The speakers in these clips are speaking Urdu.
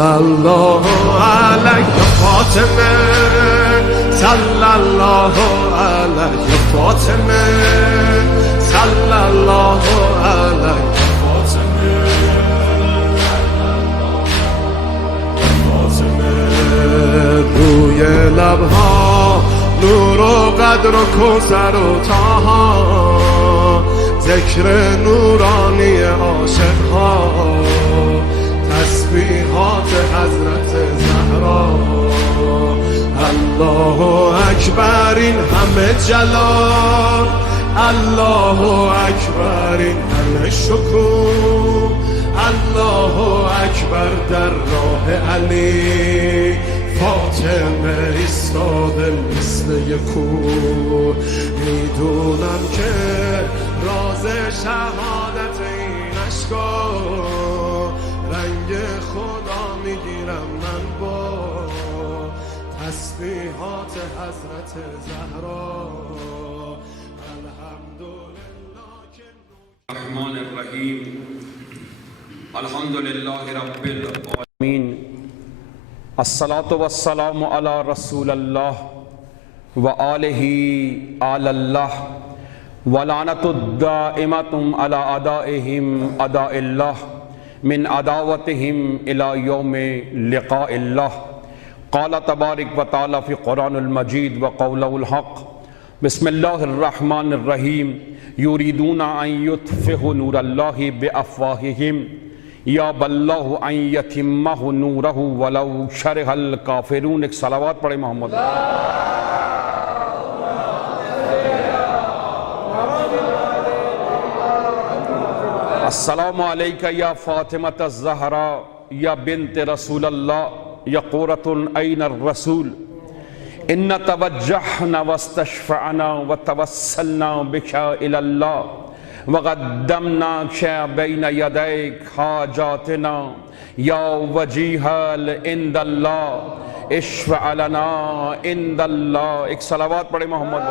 الله عليك فاطمة صلى الله عليك فاطمة صلى الله عليك فاطمة روی لبها نور و قدر و کوثر و طه ذکر نورانی عاشقها تسبیحات حضرت زهرا الله اکبر این همه جلال الله اکبر این همه شکوه الله اکبر در راه علی فاطمه ایستاده مثل یک کوه میدونم که راز شهادت این اشکا رنگ خدا میگیرم من با تسبیحات حضرت زهرا الرحمن الرحیم الحمد لله رب العالمین الصلاة والسلام علی رسول اللہ وآلہ آل اللہ ولعنت الدائمۃ علی اعدائہم اعداء اللہ من عداوتہم الی یوم لقاء اللہ قال تبارک و تعالی فی قرآن المجید وقولہ الحق بسم اللہ الرحمن الرحیم یریدون ان یطفئوا نور اللہ بافواہہم یابی اللہ ان یتمہ نورہ ولو شرح الکافرون. ایک صلوات پڑھے محمد. السلام علیکہ یا فاطمۃ الزہراء یا بنت رسول اللہ یا قرۃ العین الرسول ان توجہنا واستشفعنا وتوسلنا بک الی اللہ وقدمناک بین یدیک حاجاتنا یا وجیہ عند اللہ اشفع لنا عند اللہ. ایک صلوات پڑھے محمد.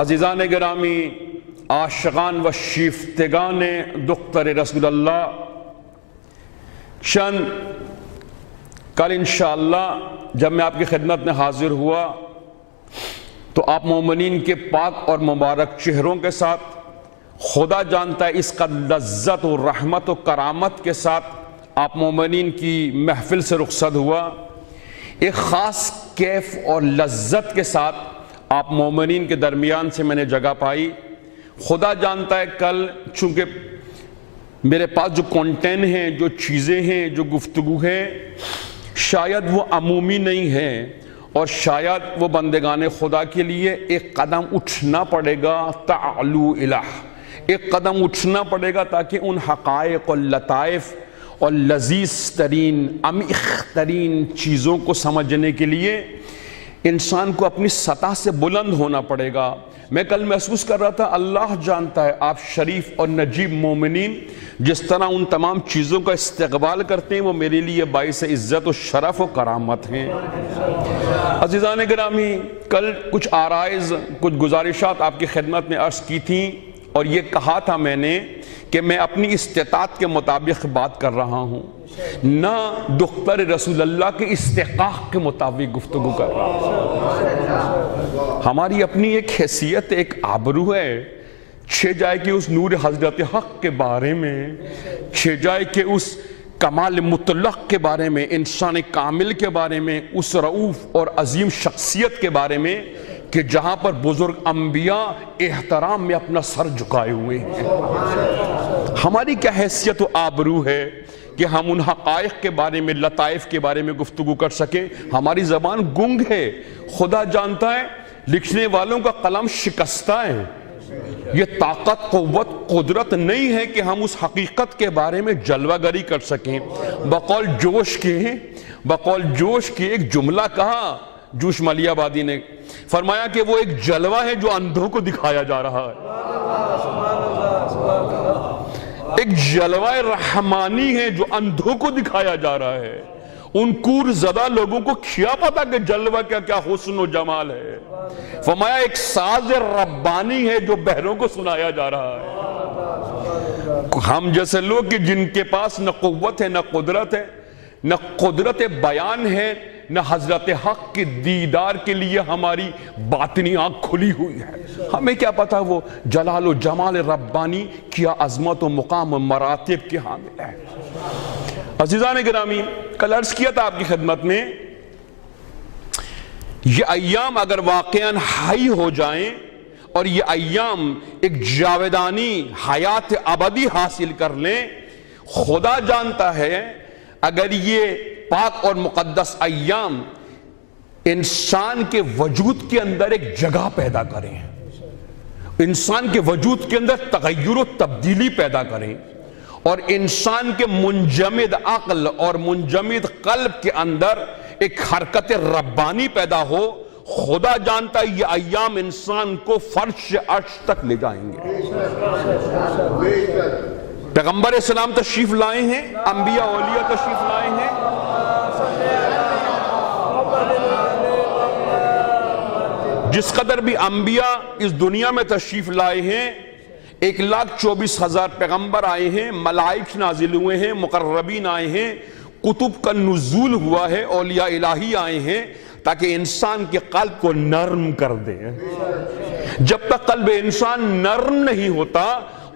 عزیزان گرامی، عاشقان و شیفتگان دختر رسول اللہ، چند کل انشاءاللہ جب میں آپ کی خدمت میں حاضر ہوا تو آپ مومنین کے پاک اور مبارک چہروں کے ساتھ، خدا جانتا ہے اس قدر لذت و رحمت و کرامت کے ساتھ آپ مومنین کی محفل سے رخصت ہوا. ایک خاص کیف اور لذت کے ساتھ آپ مومنین کے درمیان سے میں نے جگہ پائی. خدا جانتا ہے کل چونکہ میرے پاس جو کانٹینٹ ہیں، جو چیزیں ہیں، جو گفتگو ہے، شاید وہ عمومی نہیں ہے اور شاید وہ بندگان خدا کے لیے ایک قدم اٹھنا پڑے گا. تعلو الہ، ایک قدم اٹھنا پڑے گا تاکہ ان حقائق اور لطائف اور لذیذ ترین عمیق ترین چیزوں کو سمجھنے کے لیے انسان کو اپنی سطح سے بلند ہونا پڑے گا. میں کل محسوس کر رہا تھا اللہ جانتا ہے آپ شریف اور نجیب مومنین جس طرح ان تمام چیزوں کا استقبال کرتے ہیں وہ میرے لیے باعث عزت و شرف و کرامت ہیں. عزیزان گرامی، کل کچھ آرائز، کچھ گزارشات آپ کی خدمت میں عرض کی تھیں اور یہ کہا تھا میں نے کہ میں اپنی استطاعت کے مطابق بات کر رہا ہوں، نہ دختر رسول اللہ کے استحقاق کے مطابق گفتگو کر رہا ہوں. ہماری اپنی ایک حیثیت، ایک آبرو ہے. چھے جائے کہ اس نور حضرت حق کے بارے میں، چھے جائے کہ اس کمال مطلق کے بارے میں، انسان کامل کے بارے میں، اس رؤوف اور عظیم شخصیت کے بارے میں کہ جہاں پر بزرگ انبیاء احترام میں اپنا سر جھکائے ہوئے ہیں. ہماری کیا حیثیت و آبرو ہے کہ ہم ان حقائق کے بارے میں، لطائف کے بارے میں گفتگو کر سکیں. ہماری زبان گنگ ہے. خدا جانتا ہے لکھنے والوں کا قلم شکستہ ہے. یہ طاقت، قوت، قدرت نہیں ہے کہ ہم اس حقیقت کے بارے میں جلوہ گری کر سکیں. بقول جوش کے ایک جملہ کہا جوش ملیہ آبادی نے، فرمایا کہ وہ ایک جلوہ ہے جو اندھوں کو دکھایا جا رہا ہے. ایک جلوہ رحمانی ہے جو اندھوں کو دکھایا جا رہا ہے. ان کور زدہ لوگوں کو کیا پتا کہ جلوہ کیا کیا حسن و جمال ہے؟ فرمایا ایک ساز ربانی ہے جو بہروں کو سنایا جا رہا ہے۔ ہم جیسے لوگ کہ جن کے پاس نہ قوت ہے نہ قدرت ہے، نہ قدرت بیان ہے، نہ حضرت حق کے دیدار کے لیے ہماری باطنی آنکھ کھلی ہوئی ہے، ہمیں کیا پتا وہ جلال و جمال ربانی کیا عظمت و مقام و مراتب کے حامل ہے۔ عزیزان گرامی، کل عرض کیا تھا آپ کی خدمت میں، یہ ایام اگر واقعاً حی ہو جائیں اور یہ ایام ایک جاودانی حیات ابدی حاصل کر لیں، خدا جانتا ہے اگر یہ پاک اور مقدس ایام انسان کے وجود کے اندر ایک جگہ پیدا کریں، انسان کے وجود کے اندر تغیر و تبدیلی پیدا کریں، اور انسان کے منجمد عقل اور منجمد قلب کے اندر ایک حرکت ربانی پیدا ہو، خدا جانتا ہے یہ ایام انسان کو فرش عرش تک لے جائیں گے۔ پیغمبر اسلام تشریف لائے ہیں، انبیاء اولیاء تشریف لائے ہیں، جس قدر بھی انبیاء اس دنیا میں تشریف لائے ہیں، 1,24,000 پیغمبر آئے ہیں، ملائک نازل ہوئے ہیں، مقربین آئے ہیں، کتب کا نزول ہوا ہے، اولیاء الہی آئے ہیں تاکہ انسان کے قلب کو نرم کر دیں۔ جب تک قلب انسان نرم نہیں ہوتا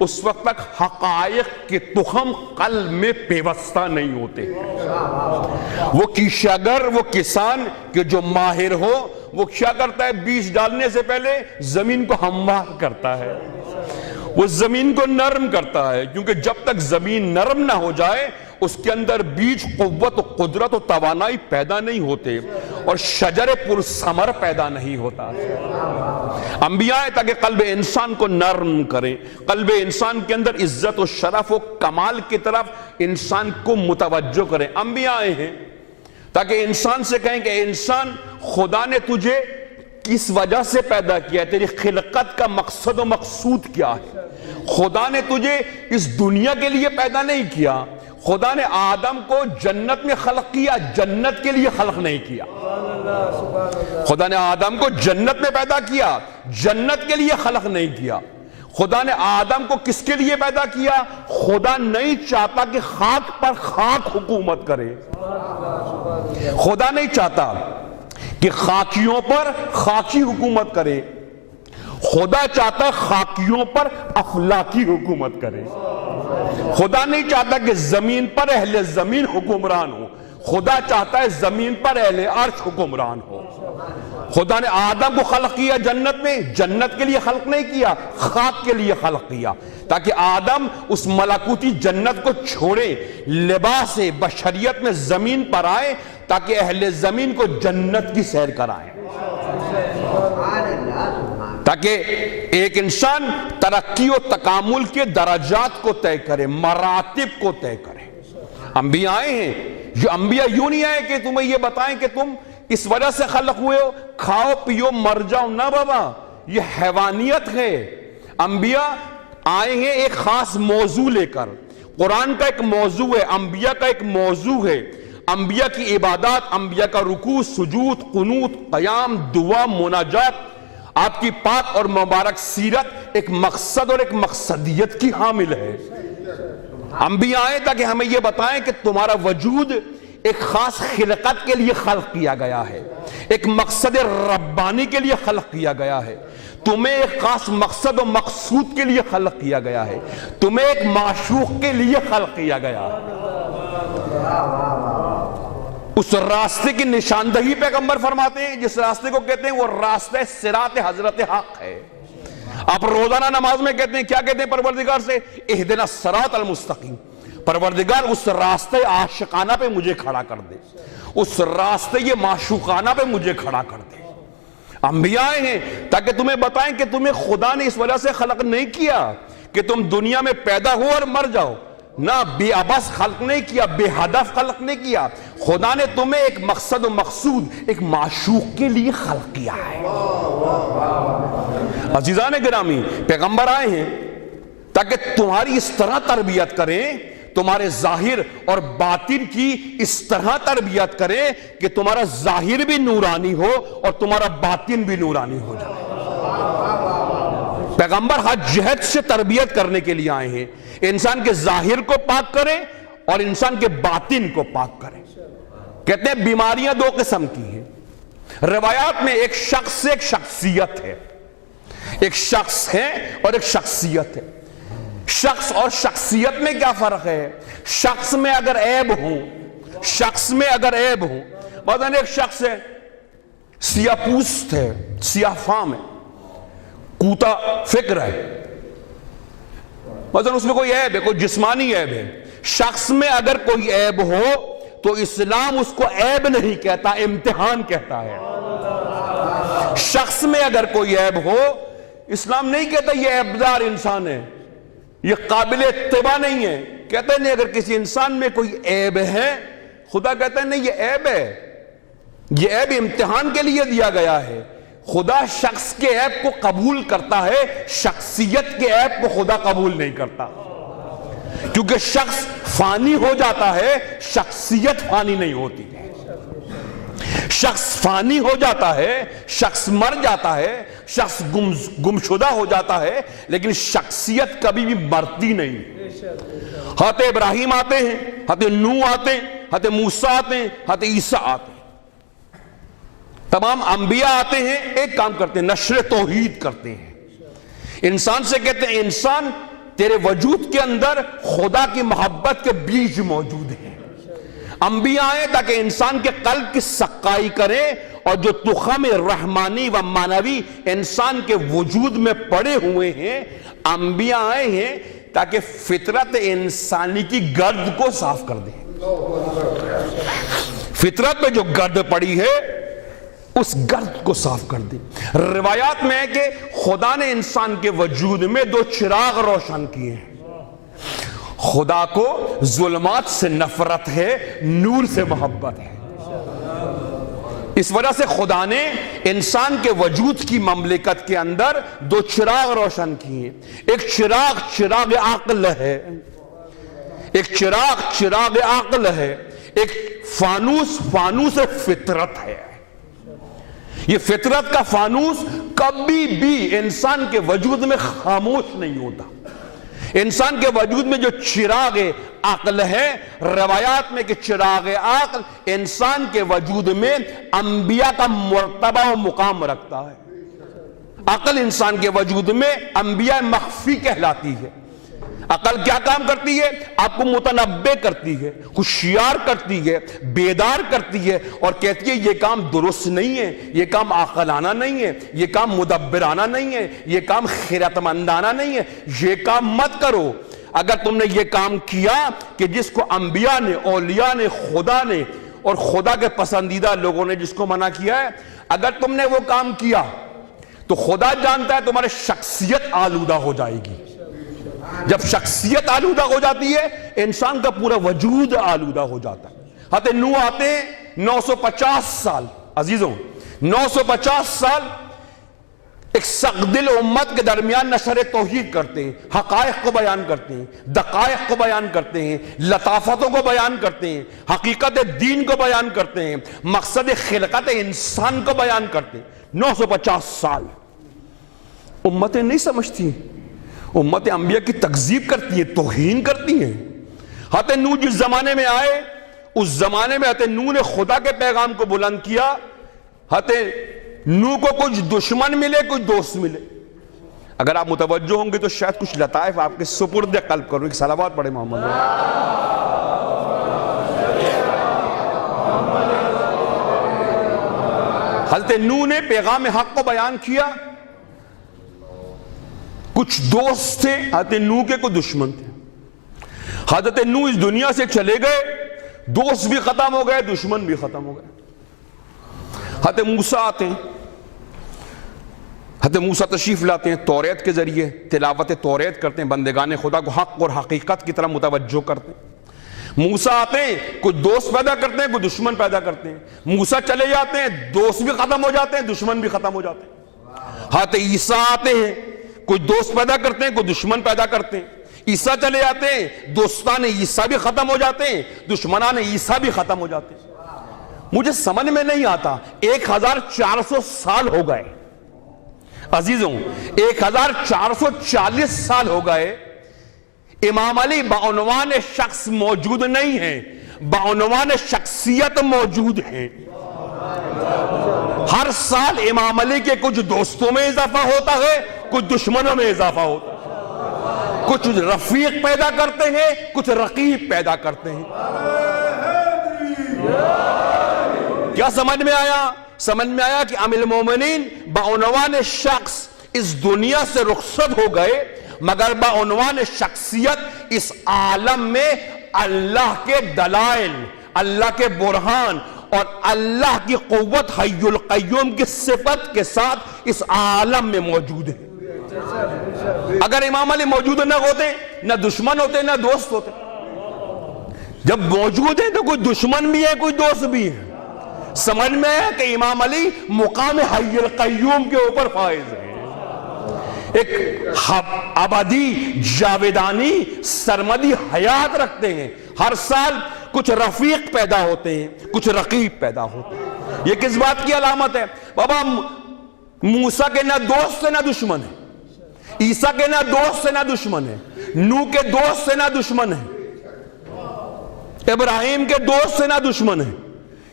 اس وقت تک حقائق کے تخم قلب میں پیوستہ نہیں ہوتے۔ وہ کیشاگر، وہ کسان کہ جو ماہر ہو، وہ کیا کرتا ہے؟ بیج ڈالنے سے پہلے زمین کو ہموار کرتا ہے، وہ زمین کو نرم کرتا ہے، کیونکہ جب تک زمین نرم نہ ہو جائے اس کے اندر بیج قوت و قدرت و توانائی پیدا نہیں ہوتے اور شجر پرثمر پیدا نہیں ہوتا۔ انبیاء تاکہ قلب انسان کو نرم کریں، قلب انسان کے اندر عزت و شرف و کمال کی طرف انسان کو متوجہ کریں۔ انبیاء ہیں تاکہ انسان سے کہیں کہ انسان خدا نے تجھے کس وجہ سے پیدا کیا ہے، تیری خلقت کا مقصد و مقصود کیا ہے۔ خدا نے تجھے اس دنیا کے لیے پیدا نہیں کیا، خدا نے آدم کو جنت میں خلق کیا، جنت کے لیے خلق نہیں کیا۔ خدا نے آدم کو جنت میں پیدا کیا، جنت کے لیے خلق نہیں کیا۔ خدا نے آدم کو کس کے لیے پیدا کیا؟ خدا نہیں چاہتا کہ خاک پر خاک حکومت کرے، خدا نہیں چاہتا کہ خاکیوں پر خاکی حکومت کرے، خدا چاہتا ہے خاکیوں پر افلاکی حکومت کرے۔ خدا نہیں چاہتا کہ زمین پر اہل زمین حکمران ہو، خدا چاہتا ہے زمین پر اہل عرش حکمران ہو۔ خدا نے آدم کو خلق کیا جنت میں، جنت کے لیے خلق نہیں کیا، خاک کے لیے خلق کیا تاکہ آدم اس ملکوتی جنت کو چھوڑے، لباس بشریت میں زمین پر آئے تاکہ اہل زمین کو جنت کی سیر کرائیں، تاکہ ایک انسان ترقی و تکامل کے درجات کو طے کرے، مراتب کو طے کرے۔ انبیاء آئے ہیں، جو انبیاء یوں نہیں آئے کہ تمہیں یہ بتائیں کہ تم اس وجہ سے خلق ہوئے ہو، کھاؤ پیو مر جاؤ، نہ بابا، یہ حیوانیت ہے۔ انبیاء آئے ہیں ایک خاص موضوع لے کر، قرآن کا ایک موضوع ہے، انبیاء کا ایک موضوع ہے، انبیاء کی عبادات، انبیاء کا رکوع، سجود، قنوت، قیام، دعا، مناجات، آپ کی پاک اور مبارک سیرت ایک مقصد اور ایک مقصدیت کی حامل ہے۔ انبیاء آئے تاکہ ہمیں یہ بتائیں کہ تمہارا وجود ایک خاص خلقت کے لیے خلق کیا گیا ہے، ایک مقصد ربانی کے لیے خلق کیا گیا ہے، تمہیں ایک خاص مقصد و مقصود کے لیے خلق کیا گیا ہے، تمہیں ایک معشوق کے لیے خلق کیا گیا ہے۔ اس راستے کی نشاندہی پیغمبر فرماتے ہیں، جس راستے کو کہتے ہیں وہ راستہ صراط حضرت حق ہے۔ آپ روزانہ نماز میں کہتے ہیں، کیا کہتے ہیں پروردگار سے؟ اہدنا الصراط المستقیم، پروردگار اس راستے عاشقانہ پہ مجھے کھڑا کر دے، اس راستے یہ معشوقانہ پہ مجھے کھڑا کر دے۔ انبیاء ہیں تاکہ تمہیں بتائیں کہ تمہیں خدا نے اس وجہ سے خلق نہیں کیا کہ تم دنیا میں پیدا ہو اور مر جاؤ، نہ بے عبث خلق نہیں کیا، بے ہدف خلق نہیں کیا، خدا نے تمہیں ایک مقصد و مقصود، ایک معشوق کے لیے خلق کیا ہے۔ عزیزان گرامی، پیغمبر آئے ہیں تاکہ تمہاری اس طرح تربیت کریں، تمہارے ظاہر اور باطن کی اس طرح تربیت کریں کہ تمہارا ظاہر بھی نورانی ہو اور تمہارا باطن بھی نورانی ہو جائے۔ پیغمبر ہر جہت سے تربیت کرنے کے لیے آئے ہیں، انسان کے ظاہر کو پاک کریں اور انسان کے باطن کو پاک کریں۔ کہتے ہیں بیماریاں دو قسم کی ہیں، روایات میں ایک شخص سے ایک شخصیت ہے، ایک شخص ہے اور ایک شخصیت ہے۔ شخص اور شخصیت میں کیا فرق ہے؟ شخص میں اگر عیب ہوں، مثلا ایک شخص ہے سیاہ پوست ہے، سیاہ فام ہے، کوتا فکر ہے، مثلا اس میں کوئی عیب ہے، کوئی جسمانی عیب ہے۔ شخص میں اگر کوئی عیب ہو تو اسلام اس کو عیب نہیں کہتا، امتحان کہتا ہے۔ شخص میں اگر کوئی عیب ہو، اسلام نہیں کہتا یہ عیبدار انسان ہے، یہ قابل اتباع نہیں ہے۔ کہتے ہیں نہیں، اگر کسی انسان میں کوئی عیب ہے، خدا کہتا ہے نہیں یہ عیب ہے، یہ عیب امتحان کے لیے دیا گیا ہے۔ خدا شخص کے عیب کو قبول کرتا ہے، شخصیت کے عیب کو خدا قبول نہیں کرتا، کیونکہ شخص فانی ہو جاتا ہے، شخصیت فانی نہیں ہوتی۔ شخص فانی ہو جاتا ہے، شخص مر جاتا ہے، شخص گمشدہ ہو جاتا ہے، لیکن شخصیت کبھی بھی مرتی نہیں۔ حضرت ابراہیم آتے ہیں، حضرت نوح آتے ہیں، حضرت موسیٰ آتے ہیں، حضرت عیسیٰ آتے ہیں، تمام انبیاء آتے ہیں، ایک کام کرتے ہیں، نشر توحید کرتے ہیں۔ انسان سے کہتے ہیں انسان تیرے وجود کے اندر خدا کی محبت کے بیج موجود ہیں۔ انبیاء آئے تاکہ انسان کے قلب کی سقائی کریں، اور جو تخم رحمانی و معنوی انسان کے وجود میں پڑے ہوئے ہیں، انبیاء آئے ہیں تاکہ فطرت انسانی کی گرد کو صاف کر دیں۔ فطرت میں جو گرد پڑی ہے اس گرد کو صاف کر دیں۔ روایات میں ہے کہ خدا نے انسان کے وجود میں دو چراغ روشن کیے ہیں۔ خدا کو ظلمات سے نفرت ہے، نور سے محبت ہے۔ اس وجہ سے خدا نے انسان کے وجود کی مملکت کے اندر دو چراغ روشن کیے ہیں۔ ایک چراغ چراغ عقل ہے، ایک چراغ چراغ عقل ہے، ایک فانوس فانوس فطرت ہے۔ یہ فطرت کا فانوس کبھی بھی انسان کے وجود میں خاموش نہیں ہوتا۔ انسان کے وجود میں جو چراغ عقل ہے، روایات میں کہ چراغ عقل انسان کے وجود میں انبیاء کا مرتبہ و مقام رکھتا ہے۔ عقل انسان کے وجود میں انبیاء مخفی کہلاتی ہے۔ عقل کیا کام کرتی ہے؟ آپ کو متنبع کرتی ہے، ہوشیار کرتی ہے، بیدار کرتی ہے، اور کہتی ہے یہ کام درست نہیں ہے، یہ کام عاقلانہ نہیں ہے، یہ کام مدبرانہ نہیں ہے، یہ کام خیرتمندانہ نہیں ہے، یہ کام مت کرو۔ اگر تم نے یہ کام کیا کہ جس کو انبیاء نے، اولیاء نے، خدا نے اور خدا کے پسندیدہ لوگوں نے جس کو منع کیا ہے، اگر تم نے وہ کام کیا تو خدا جانتا ہے تمہاری شخصیت آلودہ ہو جائے گی۔ جب شخصیت آلودہ ہو جاتی ہے، انسان کا پورا وجود آلودہ ہو جاتا ہے۔ حضرت نوح آتے ہیں 950 سال، عزیزوں 950 سال ایک سقدل امت کے درمیان نشر توحید کرتے ہیں، حقائق کو بیان کرتے ہیں، دقائق کو بیان کرتے ہیں، لطافتوں کو بیان کرتے ہیں، حقیقت دین کو بیان کرتے ہیں، مقصد خلقت انسان کو بیان کرتے ہیں۔ 950 سال امتیں نہیں سمجھتی، امت انبیاء کی تکذیب کرتی ہیں، توہین کرتی ہیں۔ حضرت نوح جس زمانے میں آئے، اس زمانے میں حضرت نوح نے خدا کے پیغام کو بلند کیا۔ حضرت نوح کو کچھ دشمن ملے، کچھ دوست ملے۔ اگر آپ متوجہ ہوں گے تو شاید کچھ لطائف آپ کے سپرد قلب کروں۔ ایک صلوات پڑھے محمد۔ حضرت نوح نے پیغام حق کو بیان کیا، کچھ دوست تھے حضرت نوح کے، کچھ دشمن تھے۔ حضرت نوح اس دنیا سے چلے گئے، دوست بھی ختم ہو گئے، دشمن بھی ختم ہو گئے۔ حضرت موسیٰ آتے ہیں، حضرت موسیٰ تشریف لاتے ہیں، توریت کے ذریعے تلاوت توریت کرتے ہیں، بندگان خدا کو حق اور حقیقت کی طرف متوجہ کرتے ہیں۔ موسیٰ آتے ہیں، کچھ دوست پیدا کرتے ہیں، کچھ دشمن پیدا کرتے ہیں۔ موسیٰ چلے جاتے ہیں، دوست بھی ختم ہو جاتے ہیں، دشمن بھی ختم ہو جاتے ہیں۔ حضرت عیسیٰ آتے ہیں، کچھ دوست پیدا کرتے ہیں، کچھ دشمن پیدا کرتے ہیں۔ عیسیٰ چلے جاتے ہیں، دوستان عیسیٰ بھی ختم ہو جاتے ہیں، دشمنان عیسیٰ بھی ختم ہو جاتے ہیں۔ مجھے سمجھ میں نہیں آتا، 1400 سال ہو گئے عزیزوں، 1440 سال ہو گئے، امام علی بعنوان شخص موجود نہیں ہیں، بعنوان شخصیت موجود ہیں۔ ہر سال امام علی کے کچھ دوستوں میں اضافہ ہوتا ہے، کچھ دشمنوں میں اضافہ ہوتا ہے، کچھ رفیق پیدا کرتے ہیں، کچھ رقیب پیدا کرتے ہیں۔ کیا سمجھ میں آیا؟ سمجھ میں آیا کہ امیر المومنین بعنوان شخص اس دنیا سے رخصت ہو گئے، مگر بعنوان شخصیت اس عالم میں اللہ کے دلائل، اللہ کے برہان اور اللہ کی قوت حی القیوم کی صفت کے ساتھ اس عالم میں موجود ہے۔ اگر امام علی موجود نہ ہوتے، نہ دشمن ہوتے نہ دوست ہوتے۔ جب موجود ہیں تو کوئی دشمن بھی ہے، کوئی دوست بھی ہے۔ سمجھ میں ہے کہ امام علی مقام حی القیوم کے اوپر فائز ہے، ایک ابدی جاویدانی سرمدی حیات رکھتے ہیں۔ ہر سال کچھ رفیق پیدا ہوتے ہیں، کچھ رقیب پیدا ہوتے ہیں۔ یہ کس بات کی علامت ہے؟ بابا موسیٰ کے نہ دوست سے نہ دشمن ہے، عیسیٰ کے نہ دوست سے نہ دشمن ہے، نوح کے دوست سے نہ دشمن ہے، ابراہیم کے دوست سے نہ دشمن ہے۔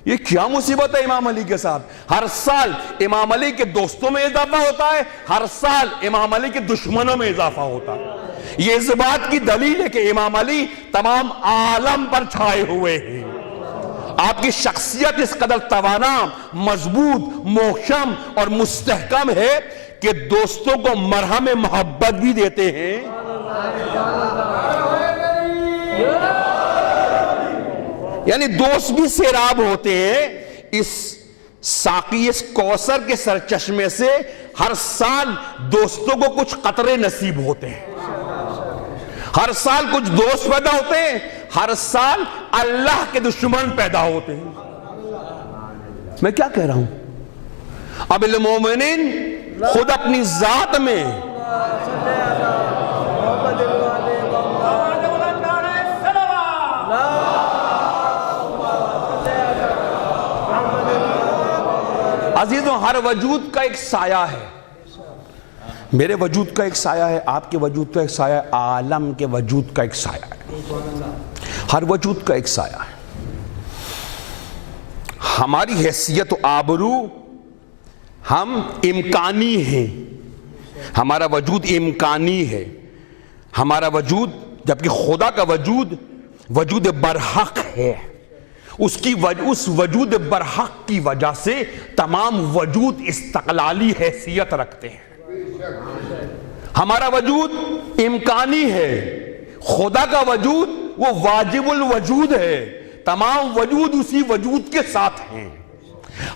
یہ کیا مصیبت ہے امام علی کے ساتھ؟ ہر سال امام علی کے دوستوں میں اضافہ ہوتا ہے، ہر سال امام علی کے دشمنوں میں اضافہ ہوتا ہے۔ یہ اس بات کی دلیل ہے کہ امام علی تمام عالم پر چھائے ہوئے ہیں۔ آپ کی شخصیت اس قدر توانا، مضبوط، محکم اور مستحکم ہے کہ دوستوں کو مرہم محبت بھی دیتے ہیں۔ یعنی دوست بھی سیراب ہوتے ہیں۔ اس ساقی اس کوثر کے سرچشمے سے ہر سال دوستوں کو کچھ قطرے نصیب ہوتے ہیں، ہر سال کچھ دوست پیدا ہوتے ہیں، ہر سال اللہ کے دشمن پیدا ہوتے ہیں۔ میں کیا کہہ رہا ہوں؟ اب المومنین خود اپنی ذات میں عزیزوں، ہر وجود کا ایک سایہ ہے، میرے وجود کا ایک سایہ ہے، آپ کے وجود کا ایک سایہ ہے، عالم کے وجود کا ایک سایہ ہے، ہر وجود کا ایک سایہ ہے۔ ہماری حیثیت و آبرو، ہم امکانی ہیں، ہمارا وجود امکانی ہے، ہمارا وجود، جبکہ خدا کا وجود وجود برحق ہے۔ اس وجود برحق کی وجہ سے تمام وجود استقلالی حیثیت رکھتے ہیں۔ ہمارا وجود امکانی ہے، خدا کا وجود وہ واجب الوجود ہے، تمام وجود اسی وجود کے ساتھ ہیں۔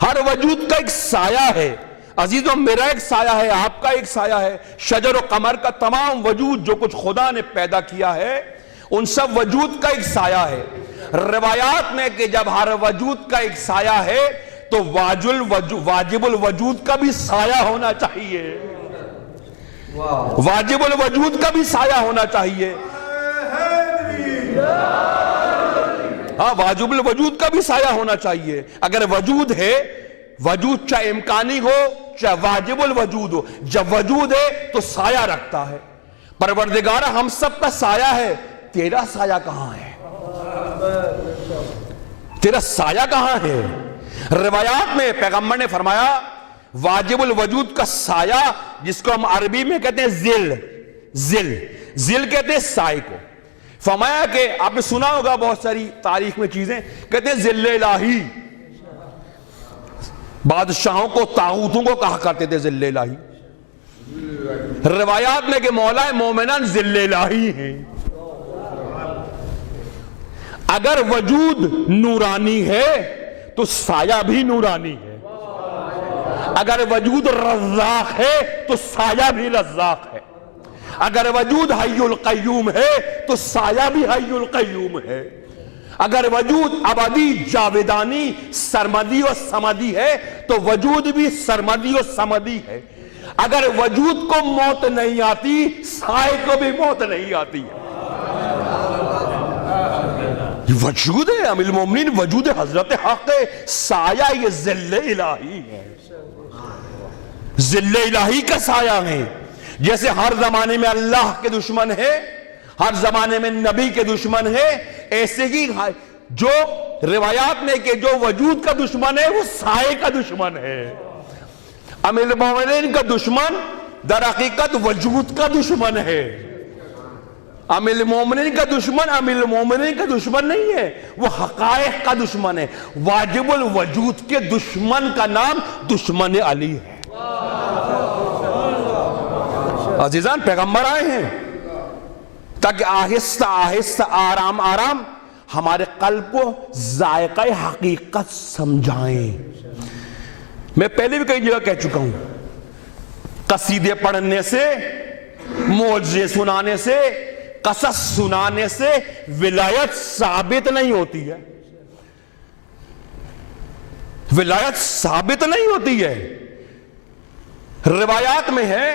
ہر وجود کا ایک سایہ ہے عزیزوں، میرا ایک سایہ ہے، آپ کا ایک سایہ ہے، شجر و قمر کا تمام وجود جو کچھ خدا نے پیدا کیا ہے ان سب وجود کا ایک سایہ ہے۔ روایات میں کہ جب ہر وجود کا ایک سایہ ہے تو واجب الوجود کا بھی سایہ ہونا چاہیے، واجب الوجود کا بھی سایہ ہونا چاہیے، ہاں واجب الوجود کا بھی سایہ ہونا چاہیے۔ اگر وجود ہے، وجود چاہے امکانی ہو چاہے واجب الوجود ہو، جب وجود ہے تو سایہ رکھتا ہے۔ پروردگار ہم سب کا سایہ ہے، تیرا سایہ کہاں ہے؟ تیرا سایہ کہاں ہے؟ روایات میں پیغمبر نے فرمایا واجب الوجود کا سایہ، جس کو ہم عربی میں کہتے ہیں ذل کہتے ہیں سائے کو، فرمایا کہ آپ نے سنا ہوگا بہت ساری تاریخ میں چیزیں، کہتے ہیں ذل الہی، بادشاہوں کو طاغوتوں کو کہا کرتے تھے ذل الہی۔ روایات میں کہ مولا مومنان ذل الہی ہیں۔ اگر وجود نورانی ہے تو سایہ بھی نورانی ہے، اگر وجود رزاق ہے تو سایہ بھی رزاق ہے، اگر وجود حی القیوم ہے تو سایہ بھی حی القیوم ہے، اگر وجود ابدی جاویدانی سرمدی و سمدی ہے تو وجود بھی سرمدی و سمدی ہے۔ اگر وجود کو موت نہیں آتی، سائے کو بھی موت نہیں آتی ہے۔ وجود ہے امیر المومنین، وجود حضرت حق ہے، سایہ یہ ظل الہی ہے، ظل الہی کا سایہ ہے۔ جیسے ہر زمانے میں اللہ کے دشمن ہے، ہر زمانے میں نبی کے دشمن ہے، ایسے ہی جو روایات میں کہ جو وجود کا دشمن ہے وہ سائے کا دشمن ہے۔ امیر المومنین کا دشمن در حقیقت وجود کا دشمن ہے۔ امیر المومنین کا دشمن امیر المومنین کا دشمن نہیں ہے، وہ حقائق کا دشمن ہے۔ واجب الوجود کے دشمن کا نام دشمن علی ہے۔ عزیزان، پیغمبر آئے ہیں تاکہ آہستہ آہستہ آرام آرام ہمارے قلب کو ذائقہ حقیقت سمجھائیں۔ میں پہلے بھی کئی جگہ کہہ چکا ہوں، قصیدے پڑھنے سے، معجزے سنانے سے، قصص سنانے سے ولایت ثابت نہیں ہوتی ہے، ولایت ثابت نہیں ہوتی ہے۔ روایات میں ہے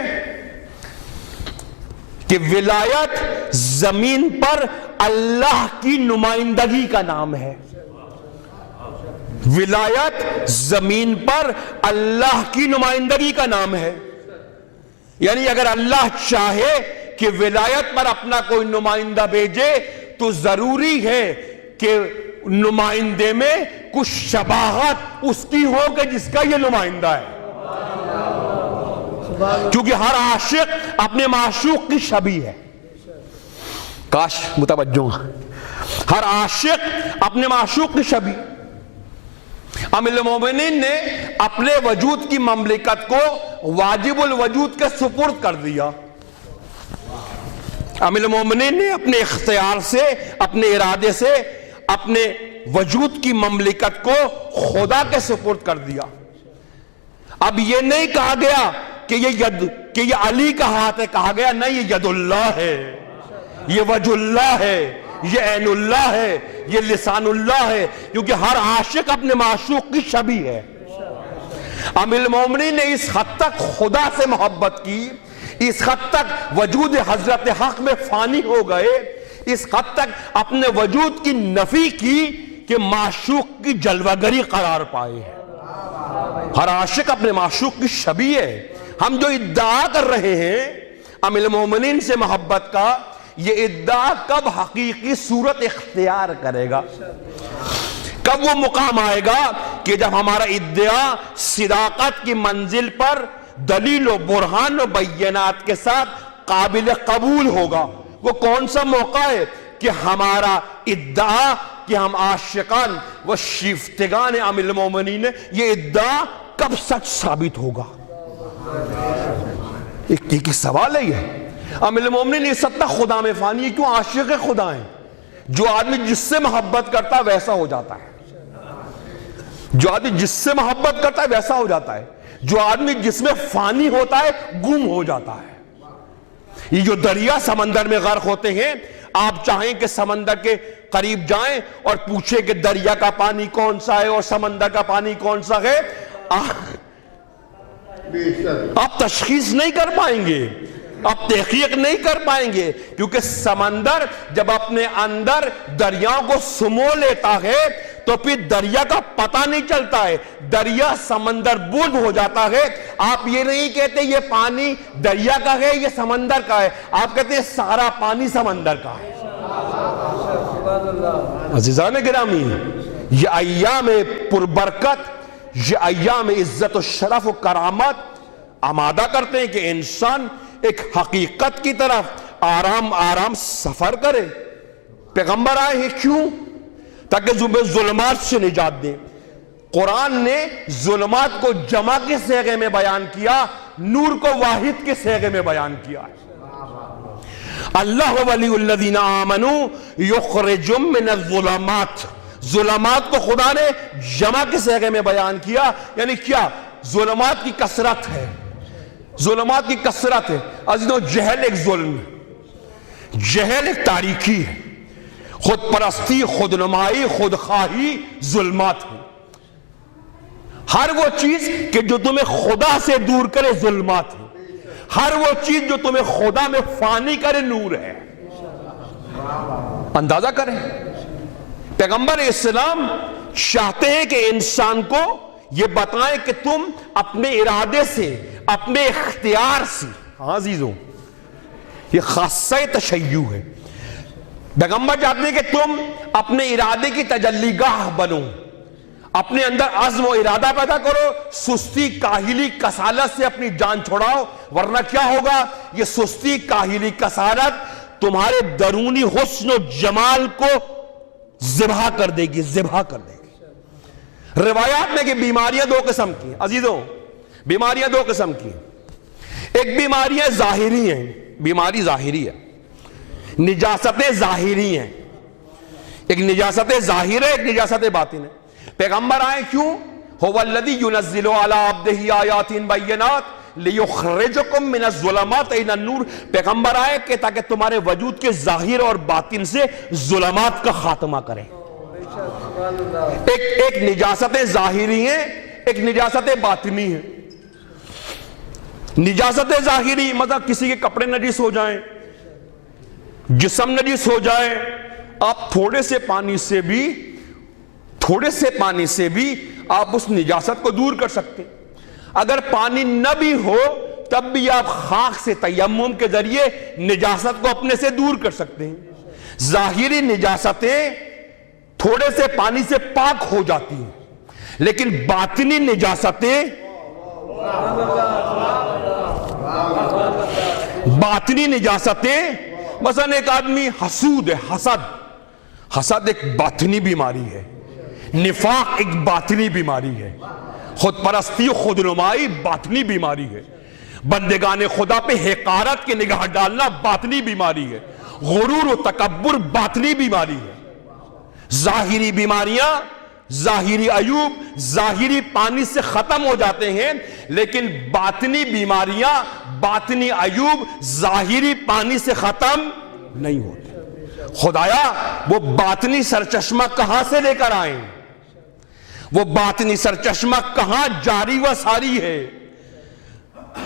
کہ ولایت زمین پر اللہ کی نمائندگی کا نام ہے، ولایت زمین پر اللہ کی نمائندگی کا نام ہے۔ یعنی اگر اللہ چاہے کہ ولایت پر اپنا کوئی نمائندہ بھیجے تو ضروری ہے کہ نمائندے میں کچھ شباہت اس کی ہو کہ جس کا یہ نمائندہ ہے، کیونکہ ہر عاشق اپنے معشوق کی شبیہ ہے۔ کاش متوجہ ہوں، ہر عاشق اپنے معشوق کی شبیہ۔ امیر المومنین نے اپنے وجود کی مملکت کو واجب الوجود کے سپرد کر دیا۔ امیر المومنین نے اپنے اختیار سے، اپنے ارادے سے اپنے وجود کی مملکت کو خدا کے سپرد کر دیا۔ اب یہ نہیں کہا گیا کہ یہ علی کا ہاتھ ہے، کہا گیا نہیں، یہ ید اللہ ہے، یہ وجہ اللہ ہے، یہ عین اللہ ہے، یہ لسان اللہ ہے، کیونکہ ہر عاشق اپنے معشوق کی شبیہ ہے۔ امیر المومنین نے اس حد تک خدا سے محبت کی، اس حد تک وجود حضرت حق میں فانی ہو گئے، اس حد تک اپنے وجود کی نفی کی کہ معشوق کی جلوہ گری قرار پائے۔ ہر عاشق اپنے معشوق کی شبیہ ہے۔ ہم جو ادعا کر رہے ہیں امیر المومنین سے محبت کا، یہ ادعا کب حقیقی صورت اختیار کرے گا، کب وہ مقام آئے گا کہ جب ہمارا ادعا صداقت کی منزل پر دلیل و برہان و بینات کے ساتھ قابل قبول ہوگا۔ وہ کون سا موقع ہے کہ ہمارا ادعا کہ ہم عاشقان و شیفتگان امیر المومنین، یہ ادعا کب سچ ثابت ہوگا؟ ایک سوال ہے یہ۔ امیر المومنین یہ سب تک خدا میں فانی ہے، کیوں؟ عاشق خدا ہیں۔ جو آدمی جس سے محبت کرتا ہے ویسا ہو جاتا ہے، جو آدمی جس سے محبت کرتا ہے ویسا ہو جاتا ہے، جو آدمی جس میں فانی ہوتا ہے گم ہو جاتا ہے۔ یہ جو دریا سمندر میں غرق ہوتے ہیں، آپ چاہیں کہ سمندر کے قریب جائیں اور پوچھیں کہ دریا کا پانی کون سا ہے اور سمندر کا پانی کون سا ہے، آپ تشخیص نہیں کر پائیں گے، آپ تحقیق نہیں کر پائیں گے، کیونکہ سمندر جب اپنے اندر دریاؤں کو سمو لیتا ہے تو پھر دریا کا پتہ نہیں چلتا ہے، دریا سمندر بند ہو جاتا ہے۔ آپ یہ نہیں کہتے یہ پانی دریا کا ہے یہ سمندر کا ہے، آپ کہتے ہیں سارا پانی سمندر کا ہے۔ عزیزان گرامی، یہ ایام پربرکت، یہ ایام عزت و شرف و کرامت آمادہ کرتے ہیں کہ انسان ایک حقیقت کی طرف آرام آرام سفر کرے۔ پیغمبر آئے ہیں کیوں؟ تاکہ ظلمات سے نجات دیں۔ قرآن نے ظلمات کو جمع کے صیغے میں بیان کیا، نور کو واحد کے صیغے میں بیان کیا ہے۔ اللہ ولی الذین آمنوا یخرجهم من الظلمات، ظلمات کو خدا نے جمع کے صیغے میں بیان کیا، یعنی کیا؟ ظلمات کی کثرت ہے، ظلمات کی کثرت ہے۔ عزیزو، جہل ایک ظلم ہے، جہل ایک تاریکی ہے، خود پرستی، خود نمائی، خود خواہی ظلمات ہے۔ ہر وہ چیز کہ جو تمہیں خدا سے دور کرے ظلمات ہے، ہر وہ چیز جو تمہیں خدا میں فانی کرے نور ہے۔ اندازہ کریں، پیغمبر اسلام چاہتے ہیں کہ انسان کو یہ بتائیں کہ تم اپنے ارادے سے، اپنے اختیار سے، عزیزوں یہ خاصہ تشیع ہے، پیغمبر چاہتے ہیں کہ تم اپنے ارادے کی تجلی گاہ بنو، اپنے اندر عزم و ارادہ پیدا کرو، سستی کاہلی کسالت سے اپنی جان چھوڑاؤ، ورنہ کیا ہوگا؟ یہ سستی کاہلی کسالت تمہارے درونی حسن و جمال کو ذبح کر دے گی، ذبح کر دے گی۔ روایات میں کہ بیماریاں دو قسم کی، عزیزوں بیماریاں دو قسم کی، ایک بیماریاں ظاہری ہیں، بیماری ظاہری ہے، نجاستیں ظاہری ہیں، ایک نجاست ظاہر ہے، ایک نجاست باطن ہے۔ پیغمبر آئے کیوں؟ هو الذی ينزل على عبده آیات بینات لیخرجکم من الظلمات الی النور، پیغمبر آئے کہ تاکہ تمہارے وجود کے ظاہر اور باطن سے ظلمات کا خاتمہ کریں۔ ایک نجاستیں ظاہری ہیں، ایک نجاست باطنی ہیں۔ نجاست ظاہری مطلب کسی کے کپڑے نجس ہو جائیں، جسم نجس ہو جائے، آپ تھوڑے سے پانی سے بھی آپ اس نجاست کو دور کر سکتے ہیں۔ اگر پانی نہ بھی ہو تب بھی آپ خاک سے تیمم کے ذریعے نجاست کو اپنے سے دور کر سکتے ہیں۔ ظاہری نجاستیں تھوڑے سے پانی سے پاک ہو جاتی ہیں، لیکن باطنی نجاستیں مثلا ایک آدمی حسود ہے، حسد ایک باطنی بیماری ہے، نفاق ایک باطنی بیماری ہے، خود پرستی و خود نمائی باطنی بیماری ہے، بندگان خدا پہ حقارت کی نگاہ ڈالنا باطنی بیماری ہے، غرور و تکبر باطنی بیماری ہے۔ ظاہری بیماریاں، ظاہری عیوب ظاہری پانی سے ختم ہو جاتے ہیں، لیکن باطنی بیماریاں، باطنی عیوب ظاہری پانی سے ختم نہیں ہوتے۔ خدایا وہ باطنی سرچشمہ کہاں سے لے کر آئیں؟ وہ باطنی سرچشمہ کہاں جاری و ساری ہے؟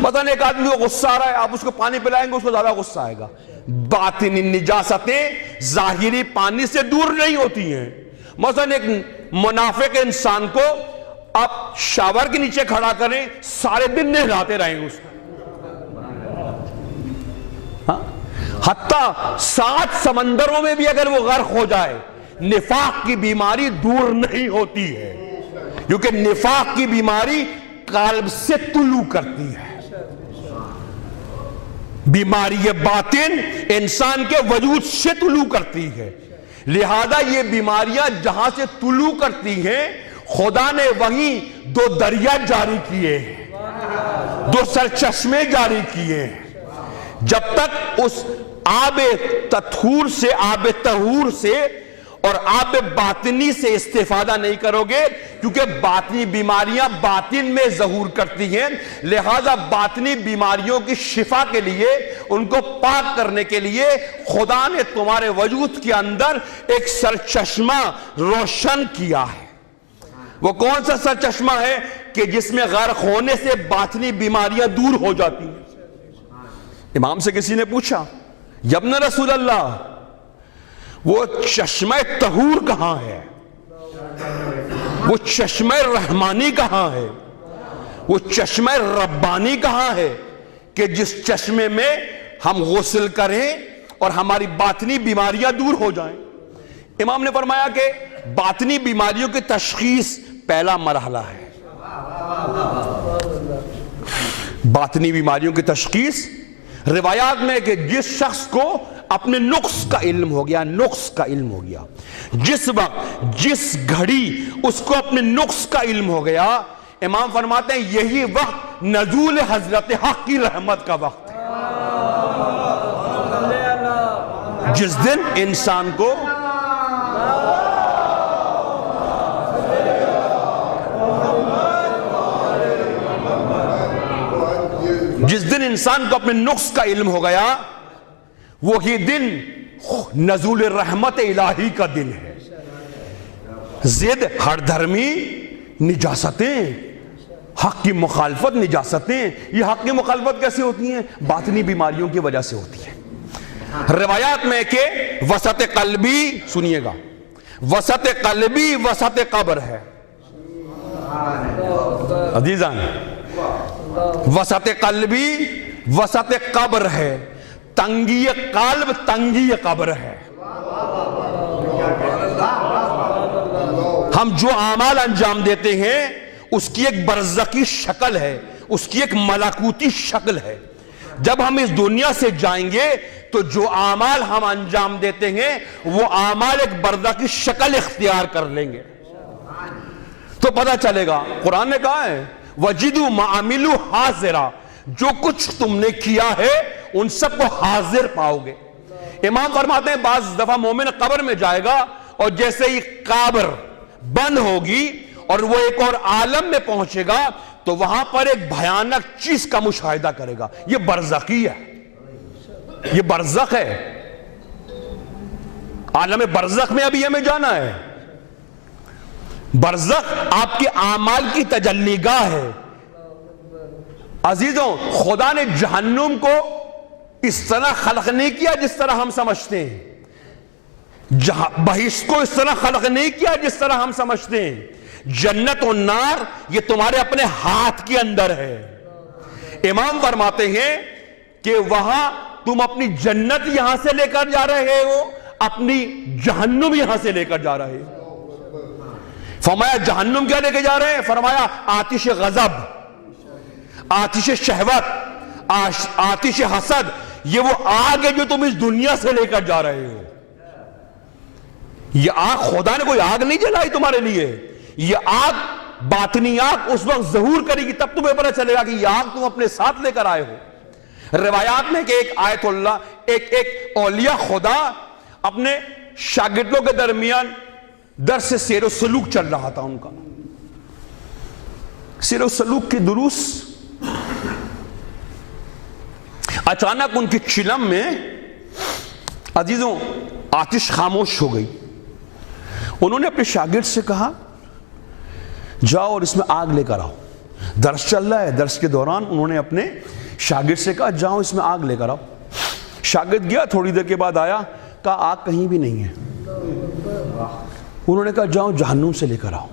مثلا ایک آدمی کو غصہ آ رہا ہے، آپ اس کو پانی پلائیں گے اس کو زیادہ غصہ آئے گا۔ باطنی نجاستیں ظاہری پانی سے دور نہیں ہوتی ہیں۔ مثلا ایک منافق انسان کو آپ شاور کے نیچے کھڑا کریں، سارے دن نہلاتے رہیں گے اس کو، حتیٰ 7 سمندروں میں بھی اگر وہ غرق ہو جائے، نفاق کی بیماری دور نہیں ہوتی ہے، کیونکہ نفاق کی بیماری قلب سے طلوع کرتی ہے۔ بیماری باطن انسان کے وجود سے طلوع کرتی ہے، لہذا یہ بیماریاں جہاں سے طلوع کرتی ہیں، خدا نے وہیں 2 دریا جاری کیے ہیں، 2 سرچشمے جاری کیے ہیں۔ جب تک اس آب تطہور سے، آب طہور سے اور آب باطنی سے استفادہ نہیں کرو گے، کیونکہ باطنی بیماریاں باطن میں ظہور کرتی ہیں، لہذا باطنی بیماریوں کی شفا کے لیے، ان کو پاک کرنے کے لیے خدا نے تمہارے وجود کے اندر ایک سرچشمہ روشن کیا ہے۔ وہ کون سا سرچشمہ ہے کہ جس میں غرق ہونے سے باطنی بیماریاں دور ہو جاتی ہیں؟ امام سے کسی نے پوچھا، یا ابن رسول اللہ وہ چشمہ طہور کہاں ہے؟ وہ چشمہ رحمانی کہاں ہے؟ وہ چشمہ ربانی کہاں ہے کہ جس چشمے میں ہم غسل کریں اور ہماری باطنی بیماریاں دور ہو جائیں؟ امام نے فرمایا کہ باطنی بیماریوں کی تشخیص پہلا مرحلہ ہے۔ باطنی بیماریوں کی تشخیص روایات میں کہ جس شخص کو اپنے نقص کا علم ہو گیا، جس وقت جس گھڑی اس کو اپنے نقص کا علم ہو گیا، امام فرماتے ہیں یہی وقت نزول حضرت حق کی رحمت کا وقت ہے۔ جس دن انسان کو اپنے نقص کا علم ہو گیا، وہی دن نزول رحمت الہی کا دن ہے۔ ضد، ہر دھرمی، نجاستیں، حق کی مخالفت نجاستیں، یہ حق کی مخالفت کیسے ہوتی ہیں؟ باطنی بیماریوں کی وجہ سے ہوتی ہیں۔ روایات میں کہ وسط قلبی، سنیے گا، وسط قلبی وسط قبر ہے. عزیزان وسط قلبی وسط قبر ہے, تنگی قلب تنگی قبر ہے. ہم جو اعمال انجام دیتے ہیں اس کی ایک برزخی شکل ہے, اس کی ایک ملکوتی شکل ہے. جب ہم اس دنیا سے جائیں گے تو جو اعمال ہم انجام دیتے ہیں وہ اعمال ایک برزخی شکل اختیار کر لیں گے, تو پتہ چلے گا. قرآن نے کہا ہے وَجِدُوا مَا عَمِلُوا حَاضِرًا, جو کچھ تم نے کیا ہے ان سب کو حاضر پاؤ گے. امام فرماتے ہیں بعض دفعہ مومن قبر میں جائے گا اور جیسے ہی قبر بند ہوگی اور وہ ایک اور عالم میں پہنچے گا تو وہاں پر ایک بھیانک چیز کا مشاہدہ کرے گا. یہ برزخی ہے, یہ برزخ ہے. عالم برزخ میں ابھی ہمیں جانا ہے. برزخ آپ کے اعمال کی تجلی گاہ ہے. عزیزوں خدا نے جہنم کو اس طرح خلق نہیں کیا جس طرح ہم سمجھتے ہیں, بہشت کو اس طرح خلق نہیں کیا جس طرح ہم سمجھتے ہیں. جنت و نار یہ تمہارے اپنے ہاتھ کے اندر ہے. امام فرماتے ہیں کہ وہاں تم اپنی جنت یہاں سے لے کر جا رہے ہو, اپنی جہنم یہاں سے لے کر جا رہے ہو. فرمایا جہنم کیا لے کے جا رہے ہیں؟ فرمایا آتش غضب, آتش شہوت, آتش حسد, یہ وہ آگ ہے جو تم اس دنیا سے لے کر جا رہے ہو. یہ آگ خدا نے کوئی آگ نہیں جلائی تمہارے لیے, یہ آگ باطنی آگ اس وقت ظہور کرے گی, تب تمہیں پتہ چلے گا کہ یہ آگ تم اپنے ساتھ لے کر آئے ہو. روایات میں کہ ایک آیت اللہ, ایک اولیاء خدا اپنے شاگردوں کے درمیان درس سیر و سلوک چل رہا تھا. ان کا سیر و سلوک کی دروس, اچانک ان کی چلم میں عزیزوں آتش خاموش ہو گئی. انہوں نے اپنے شاگرد سے کہا جاؤ اور اس میں آگ لے کر آؤ. درس چل رہا ہے, درس کے دوران انہوں نے اپنے شاگرد سے کہا جاؤ اس میں آگ لے کر آؤ. شاگرد گیا, تھوڑی دیر کے بعد آیا, کہا آگ کہیں بھی نہیں ہے. انہوں نے کہا جاؤ جہنم سے لے کر آؤ.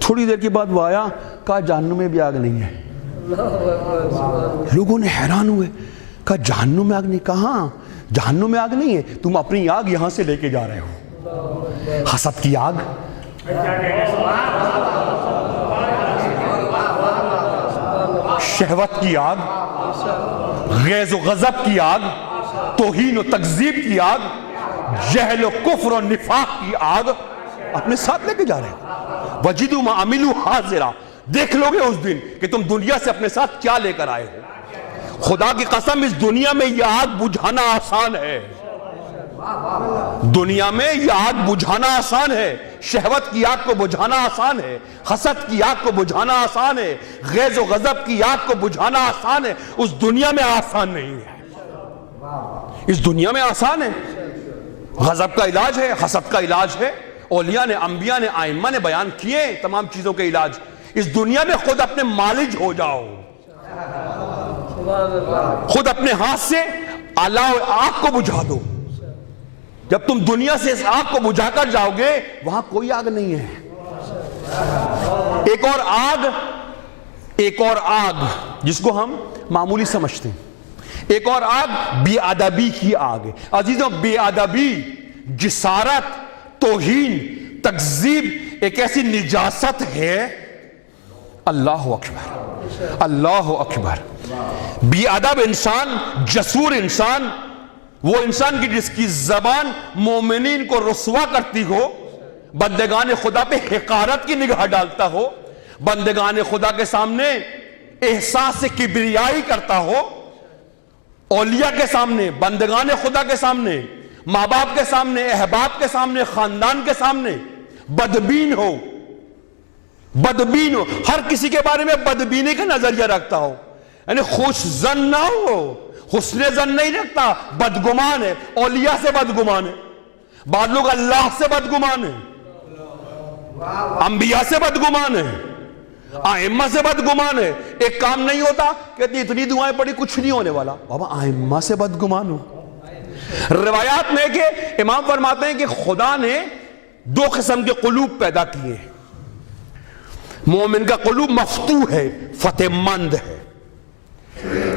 تھوڑی دیر کے بعد وہ آیا, کہا جہنم میں بھی آگ نہیں ہے. لوگوں نے حیران ہوئے, کہا جہنم میں آگ نہیں. کہاں جہنم میں آگ نہیں ہے, تم اپنی آگ یہاں سے لے کے جا رہے ہو. حسد کی آگ, شہوت کی آگ, غیظ و غضب کی آگ, توہین و تکذیب کی آگ, جہل و کفر و نفاق کی آگ اپنے ساتھ لے کے جا رہے ہو. وَجِدُوا مَا عَمِلُوا حَاضِرًا, دیکھ لو گے اس دن کہ تم دنیا سے اپنے ساتھ کیا لے کر آئے ہو. خدا کی قسم اس دنیا میں یہ آگ بجھانا آسان ہے. دنیا میں یہ آگ بجھانا آسان ہے. شہوت کی آگ کو بجھانا آسان ہے, حسد کی آگ کو بجھانا آسان ہے, غیظ و غضب کی آگ کو بجھانا آسان ہے. اس دنیا میں آسان نہیں ہے. اس دنیا میں آسان ہے. غضب کا علاج ہے, حسد کا علاج ہے. اولیاء نے, انبیاء نے, آئمہ نے بیان کیے تمام چیزوں کے علاج. اس دنیا میں خود اپنے مالج ہو جاؤ, خود اپنے ہاتھ سے آگ کو بجھا دو. جب تم دنیا سے اس آگ کو بجھا کر جاؤ گے وہاں کوئی آگ نہیں ہے. ایک اور آگ جس کو ہم معمولی سمجھتے ہیں, ایک اور آگ بے ادبی کی آگ ہے. عزیزوں بے ادبی, جسارت, توہین, تکذیب ایک ایسی نجاست ہے. اللہ اکبر, اللہ اکبر. بے ادب انسان, جسور انسان, وہ انسان کی جس کی زبان مومنین کو رسوا کرتی ہو, بندگان خدا پہ حقارت کی نگاہ ڈالتا ہو, بندگان خدا کے سامنے احساس کبریائی کرتا ہو, اولیاء کے سامنے, بندگان خدا کے سامنے, ماں باپ کے سامنے, احباب کے سامنے, خاندان کے سامنے بدبین ہو, بدبین ہو, ہر کسی کے بارے میں بدبینی کا نظریہ رکھتا ہو, یعنی خوش ظن نہ ہو, حسن ظن نہیں رکھتا, بدگمان ہے. اولیاء سے بدگمان ہے, بعض لوگ اللہ سے بدگمان ہے, انبیاء سے بدگمان ہے, آئمہ سے بدگمان ہے. ایک کام نہیں ہوتا کہتے اتنی دعائیں پڑھی کچھ نہیں ہونے والا. بابا آئمہ سے بدگمان ہو, روایات میں کہ امام فرماتے ہیں کہ خدا نے دو قسم کے قلوب پیدا کیے ہیں. مومن کا قلوب مفتوح ہے، فتح مند ہے.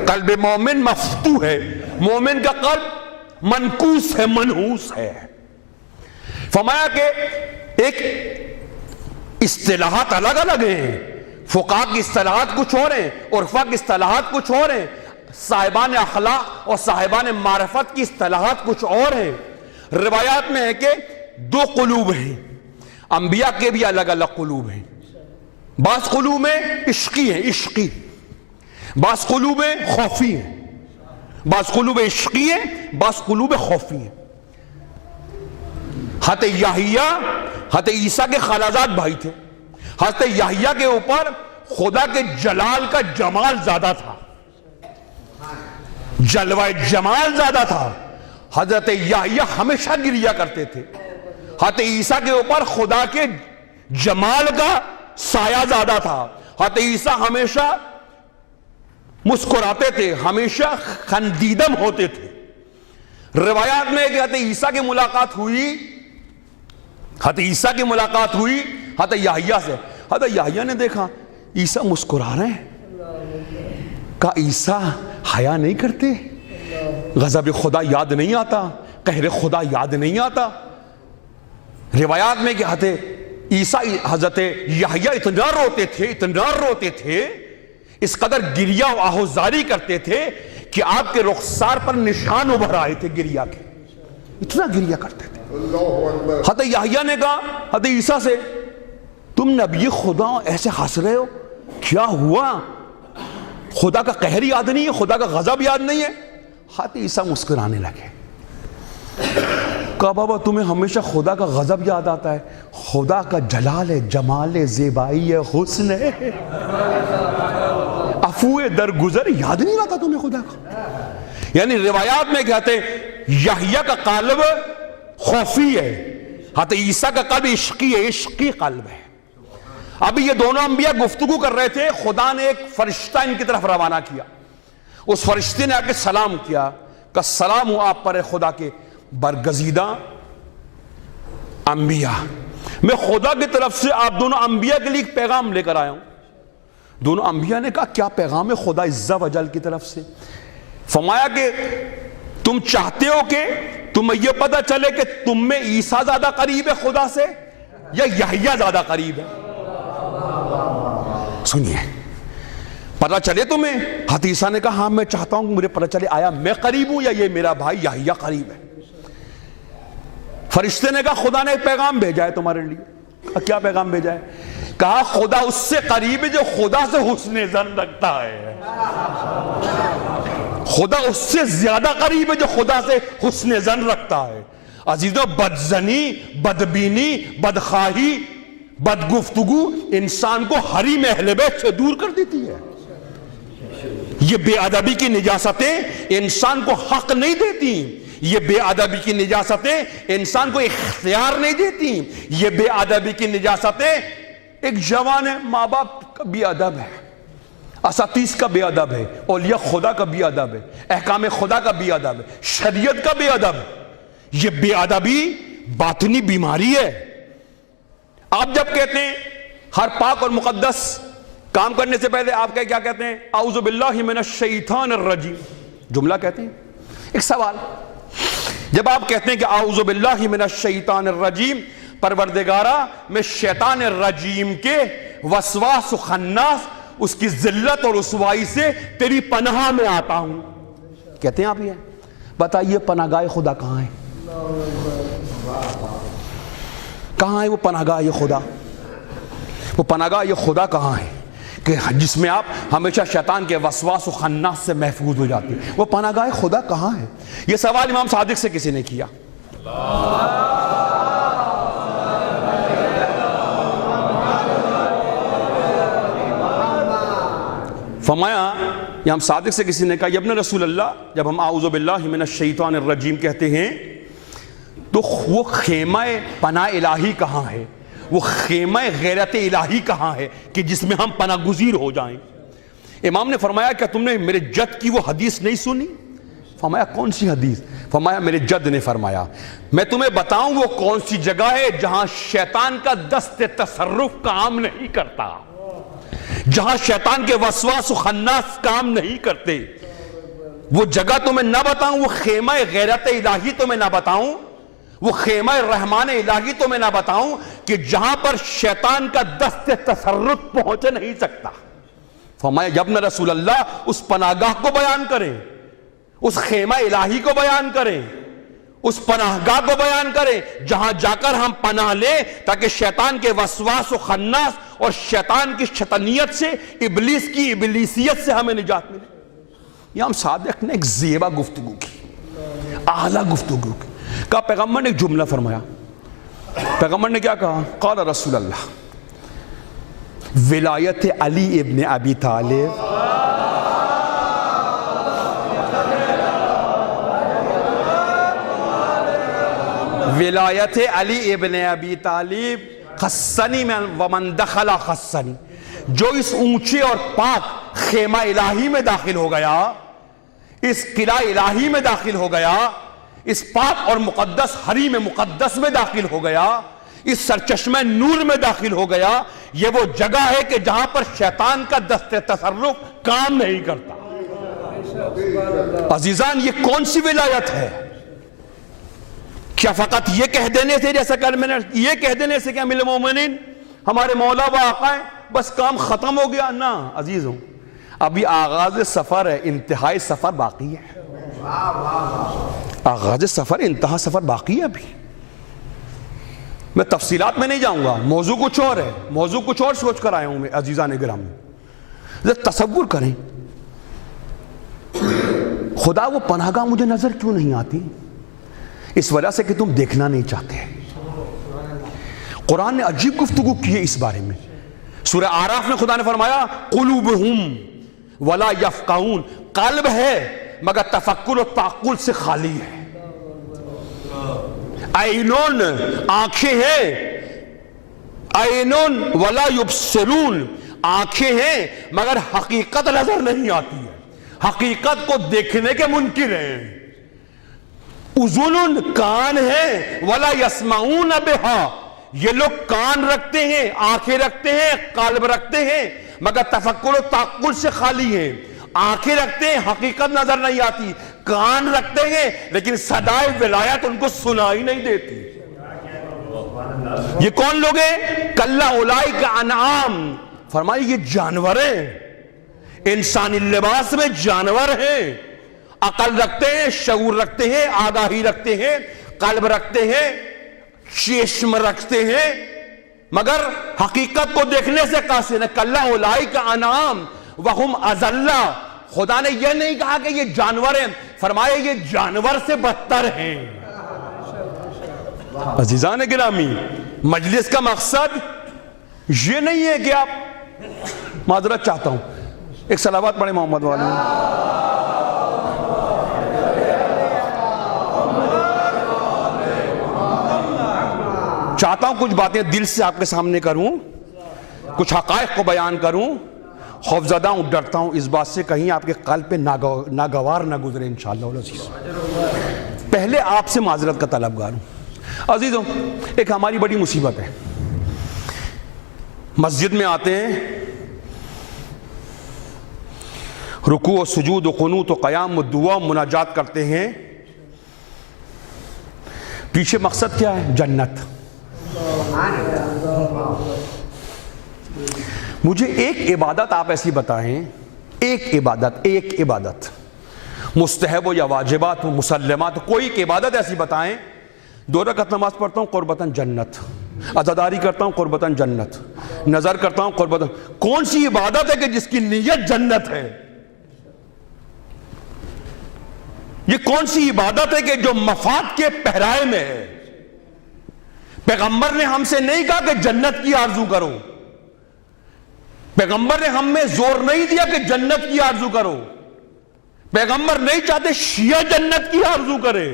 قلب مومن مفتوح ہے، مومن کا قلب منکوس ہے، منحوس ہے. فرمایا کہ ایک اصطلاحات الگ الگ ہیں، فقہاء کی اصطلاحات کچھ اور ہیں، عرفا کی اصطلاحات کچھ اور ہیں، صاحبان اخلاق اور صاحبان معرفت کی اصطلاحات کچھ اور ہیں. روایات میں ہے کہ دو قلوب ہیں. انبیاء کے بھی الگ الگ قلوب ہیں. بعض قلوب میں عشقی ہیں، عشقی. بعض قلوب خوفی ہیں. بعض قلوب عشقی ہیں، بعض قلوب خوفی ہیں. حضرت یحییٰ حضرت عیسیٰ کے خالازاد بھائی تھے. حضرت یحییٰ کے اوپر خدا کے جلال کا جمال زیادہ تھا، جلوہ جمال زیادہ تھا. حضرت یحییٰ ہمیشہ گریا کرتے تھے. حضرت عیسیٰ کے اوپر خدا کے جمال کا سایہ زیادہ تھا. حضرت عیسیٰ ہمیشہ مسکراتے تھے، ہمیشہ خندیدم ہوتے تھے. روایات میں کہ حضرت عیسیٰ کی ملاقات ہوئی، حضرت عیسیٰ کی ملاقات ہوئی حضرت یحییٰ سے. حضرت یحییٰ نے دیکھا عیسیٰ مسکرا رہے ہیں. کہا عیسیٰ حیا نہیں کرتے؟ غضب خدا یاد نہیں آتا؟ قہر خدا یاد نہیں آتا؟ روایات میں کہ حضرت یحییٰ اتنا روتے تھے، اس قدر گریا و آہوزاری کرتے تھے کہ آپ کے رخسار پر نشان ابھر آئے تھے گریا کے. اتنا گریا کرتے تھے. حضرت یحییٰ نے کہا حضرت عیسیٰ سے، تم نبی خدا ایسے ہنس رہے ہو، کیا ہوا؟ خدا کا قہر یاد نہیں ہے؟ خدا کا غضب یاد نہیں ہے؟ حضرت عیسیٰ مسکرانے لگے. کہا بابا تمہیں ہمیشہ خدا کا غضب یاد آتا ہے، خدا کا جلال ہے، جمال ہے، زیبائی ہے، حسن ہے، عفو درگزر یاد نہیں آتا تمہیں خدا کا؟ یعنی روایات میں کہتے ہیں یحییٰ کا قلب خوفی ہے، حضرت عیسیٰ کا قلب عشقی ہے، عشقی قلب ہے. ابھی یہ دونوں انبیاء گفتگو کر رہے تھے، خدا نے ایک فرشتہ ان کی طرف روانہ کیا. اس فرشتے نے آ کے سلام کیا کہ سلام ہو آپ پر خدا کے برگزیدہ انبیاء، میں خدا کی طرف سے آپ دونوں انبیاء کے لیے ایک پیغام لے کر آیا ہوں. دونوں انبیاء نے کہا کیا پیغام ہے خدا عز و جل کی طرف سے؟ فرمایا کہ تم چاہتے ہو کہ تمہیں یہ پتہ چلے کہ تم میں عیسیٰ زیادہ قریب ہے خدا سے یا یحییٰ زیادہ قریب ہے؟ سنیے، پتہ چلے تمہیں؟ حضرت عیسیٰ نے کہا ہاں میں چاہتا ہوں کہ مجھے پتہ چلے آیا میں قریب ہوں یا یہ میرا بھائی یحییٰ قریب ہے. فرشتے نے کہا خدا نے ایک پیغام بھیجا ہے تمہارے لیے. کیا پیغام بھیجا ہے؟ کہا خدا اس سے قریب ہے جو خدا سے حسن ظن رکھتا ہے. خدا اس سے زیادہ قریب ہے جو خدا سے حسن ظن رکھتا ہے. عزیزوں، بدزنی، بدبینی، بدخواہی، بدگفتگو انسان کو حریم اہل بیت سے دور کر دیتی ہے. یہ بے ادبی کی نجاستیں انسان کو حق نہیں دیتی. یہ بے ادبی کی نجاستیں انسان کو اختیار نہیں دیتی. یہ بے ادبی کی نجاستیں ایک جوان ہے، ماں باپ کا بے ادب ہے، اساتذہ کا بے ادب ہے، اولیاء خدا کا بے ادب ہے، احکام خدا کا بے ادب ہے، شریعت کا بے ادب ہے. یہ بے ادبی باطنی بیماری ہے. آپ جب کہتے ہیں ہر پاک اور مقدس کام کرنے سے پہلے آپ کیا کہتے ہیں؟ اعوذ باللہ من الشیطان الرجیم جملہ کہتے ہیں. ایک سوال، جب آپ کہتے ہیں کہ اعوذ باللہ من الشیطان الرجیم، پروردگارہ میں شیطان الرجیم کے وسواس و خناس، اس کی ذلت اور رسوائی سے تیری پناہ میں آتا ہوں، کہتے ہیں آپ؟ یہ بتائیے پناہ گاہ خدا کہاں ہے؟ کہاں ہے وہ پناہ گاہ خدا؟ وہ پناہ گاہ خدا کہاں ہے کہ جس میں آپ ہمیشہ شیطان کے وسواس و خناس سے محفوظ ہو جاتے ہیں؟ وہ پناہ گاہ خدا کہاں ہے؟ یہ سوال امام صادق سے کسی نے کیا. فرمایا امام صادق سے کسی نے کہا ابن رسول اللہ، جب ہم اعوذ باللہ من الشیطان الرجیم کہتے ہیں تو وہ خیمہ پناہ الہی کہاں ہے؟ وہ خیمہ غیرت الہی کہاں ہے کہ جس میں ہم پناہ گزیر ہو جائیں؟ امام نے فرمایا کہ تم نے میرے جد کی وہ حدیث نہیں سنی؟ فرمایا کون سی حدیث؟ فرمایا میرے جد نے فرمایا میں تمہیں بتاؤں وہ کون سی جگہ ہے جہاں شیطان کا دست تصرف کام نہیں کرتا، جہاں شیطان کے وسواس و خناس کام نہیں کرتے. وہ جگہ تمہیں نہ بتاؤں، وہ خیمہ غیرت الہی تمہیں نہ بتاؤں، وہ خیمہ رحمان الہی تمہیں نہ بتاؤں کہ جہاں پر شیطان کا دست تصرف پہنچ نہیں سکتا. فرمایا ابن رسول اللہ اس پناہگاہ کو بیان کریں، اس خیمہ الہی کو بیان کریں، اس پناہگاہ کو بیان کریں جہاں جا کر ہم پناہ لیں تاکہ شیطان کے وسواس و خناس اور شیطان کی شیطانیت سے، ابلیس کی ابلیسیت سے ہمیں نجات ملے. امام صادق نے ایک زیبا گفتگو کی، اعلیٰ گفتگو کی. کہا پیغمبر نے ایک جملہ فرمایا. پیغمبر نے کیا کہا؟ قال رسول اللہ ولایت علی ابن ابی طالب ولایت علی ابن ابی طالب خصنی ومن دخل خصنی. جو اس اونچے اور پاک خیمہ الہی میں داخل ہو گیا، اس قلعہ الہی میں داخل ہو گیا، اس پاک اور مقدس حریم مقدس میں داخل ہو گیا، اس سرچشمہ نور میں داخل ہو گیا، یہ وہ جگہ ہے کہ جہاں پر شیطان کا دست تصرف کام نہیں کرتا. عزیزان یہ کون سی ولایت ہے؟ کیا فقط یہ کہہ دینے سے، جیسا کہ میں نے یہ کہہ دینے سے کہ امیر المومنین ہمارے مولا و آقا ہیں بس کام ختم ہو گیا؟ نہ عزیزوں، ابھی آغاز سفر ہے، انتہائی سفر باقی ہے. آغاز سفر، انتہا سفر باقی ہے. ابھی میں تفصیلات میں نہیں جاؤں گا، موضوع کچھ اور ہے، موضوع کچھ اور سوچ کر آیا ہوں میں. عزیزان گرامی ذرا تصور کریں، خدا وہ پناہگاہ مجھے نظر کیوں نہیں آتی؟ اس وجہ سے کہ تم دیکھنا نہیں چاہتے. قرآن نے عجیب گفتگو کی ہے اس بارے میں. سورہ اعراف میں خدا نے فرمایا قلوبہم ولا یفقہون، قلب ہے مگر تفکر و تعقل سے خالی ہے. عینون، آنکھیں ہیں، عینون ولا یبصرون، آنکھیں ہیں مگر حقیقت نظر نہیں آتی ہے، حقیقت کو دیکھنے کے منکر ہیں. اذن، کان ہیں، ولا یسمعون بہا، یہ لوگ کان رکھتے ہیں، آنکھیں رکھتے ہیں، قلب رکھتے ہیں مگر تفکر و تعقل سے خالی ہیں. آنکھیں رکھتے ہیں، حقیقت نظر نہیں آتی، کان رکھتے ہیں لیکن صدائے ولایت ان کو سنائی نہیں دیتی. یہ کون لوگ ہیں؟ کلا اولئک انعام، فرمائی یہ جانور ہیں، انسانی لباس میں جانور ہیں. عقل رکھتے ہیں، شعور رکھتے ہیں، آگاہی رکھتے ہیں، قلب رکھتے ہیں، چشم رکھتے ہیں مگر حقیقت کو دیکھنے سے قاصر ہے. کلا اولئک انعام وہم اضل. خدا نے یہ نہیں کہا کہ یہ جانور ہیں، فرمایا یہ جانور سے بدتر ہیں. عزیزان گرامی مجلس کا مقصد یہ نہیں ہے کہ آپ، معذرت چاہتا ہوں ایک صلوات پڑھیں محمد والے. چاہتا ہوں کچھ باتیں دل سے آپ کے سامنے کروں، کچھ حقائق کو بیان کروں. خوفزدہ ہوں، ڈرتا ہوں اس بات سے کہیں آپ کے قلب پہ ناگوار نہ گزرے انشاءاللہ العزیز. پہلے آپ سے معذرت کا طلبگار ہوں. عزیزوں ایک ہماری بڑی مصیبت ہے، مسجد میں آتے ہیں، رکوع و سجود و قنوت و قیام و دعا و مناجات کرتے ہیں، پیچھے مقصد کیا ہے؟ جنت. مجھے ایک عبادت آپ ایسی بتائیں، ایک عبادت مستحب ہو یا واجبات ہو، مسلمات ہو، کوئی ایک عبادت ایسی بتائیں. 2 رکعت نماز پڑھتا ہوں قربتاً جنت، عزاداری کرتا ہوں قربتاً جنت، نظر کرتا ہوں قربتاً. کون سی عبادت ہے کہ جس کی نیت جنت ہے؟ یہ کون سی عبادت ہے کہ جو مفاد کے پہرائے میں ہے؟ پیغمبر نے ہم سے نہیں کہا کہ جنت کی آرزو کرو، پیغمبر نے ہم میں زور نہیں دیا کہ جنت کی آرزو کرو. پیغمبر نہیں چاہتے شیعہ جنت کی آرزو کرے،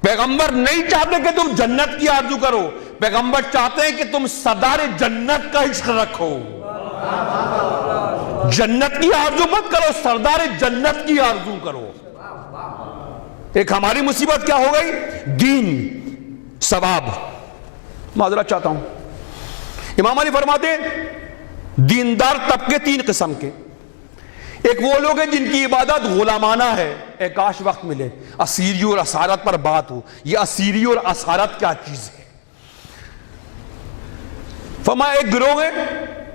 پیغمبر نہیں چاہتے کہ تم جنت کی آرزو کرو، پیغمبر چاہتے ہیں کہ تم سردار جنت کا عشق رکھو. جنت کی آرزو مت کرو، سردار جنت کی آرزو کرو. ایک ہماری مصیبت کیا ہو گئی؟ دین، ثواب۔ معذرت چاہتا ہوں، امام علی فرماتے ہیں دیندار طبقے 3 قسم کے، ایک وہ لوگ ہیں جن کی عبادت غلامانہ ہے، ایک کاش وقت ملے اسیری اور اسارت پر بات ہو، یہ اسیری اور اسارت کیا چیز ہے؟ فرمایا ایک گروہ ہے،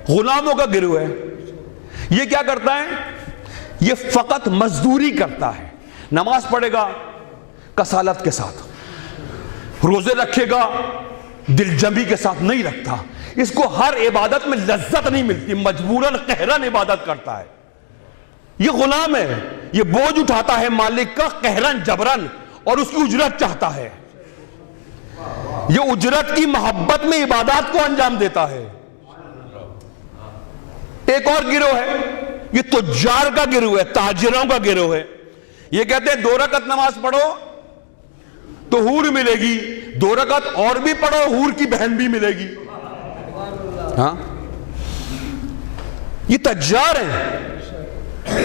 غلاموں کا گروہ ہے، یہ کیا کرتا ہے؟ یہ فقط مزدوری کرتا ہے، نماز پڑھے گا کسالت کے ساتھ، روزے رکھے گا دل جمی کے ساتھ نہیں رکھتا، اس کو ہر عبادت میں لذت نہیں ملتی، مجبوراً قہراً عبادت کرتا ہے، یہ غلام ہے، یہ بوجھ اٹھاتا ہے مالک کا قہراً جبراً، اور اس کی اجرت چاہتا ہے، یہ اجرت کی محبت میں عبادات کو انجام دیتا ہے۔ ایک اور گروہ ہے، یہ تجار کا گروہ ہے، تاجروں کا گروہ ہے، یہ کہتے ہیں 2 رکعت نماز پڑھو تو حور ملے گی، 2 رکعت اور بھی پڑھو حور کی بہن بھی ملے گی۔ ہاں، یہ تجار ہیں،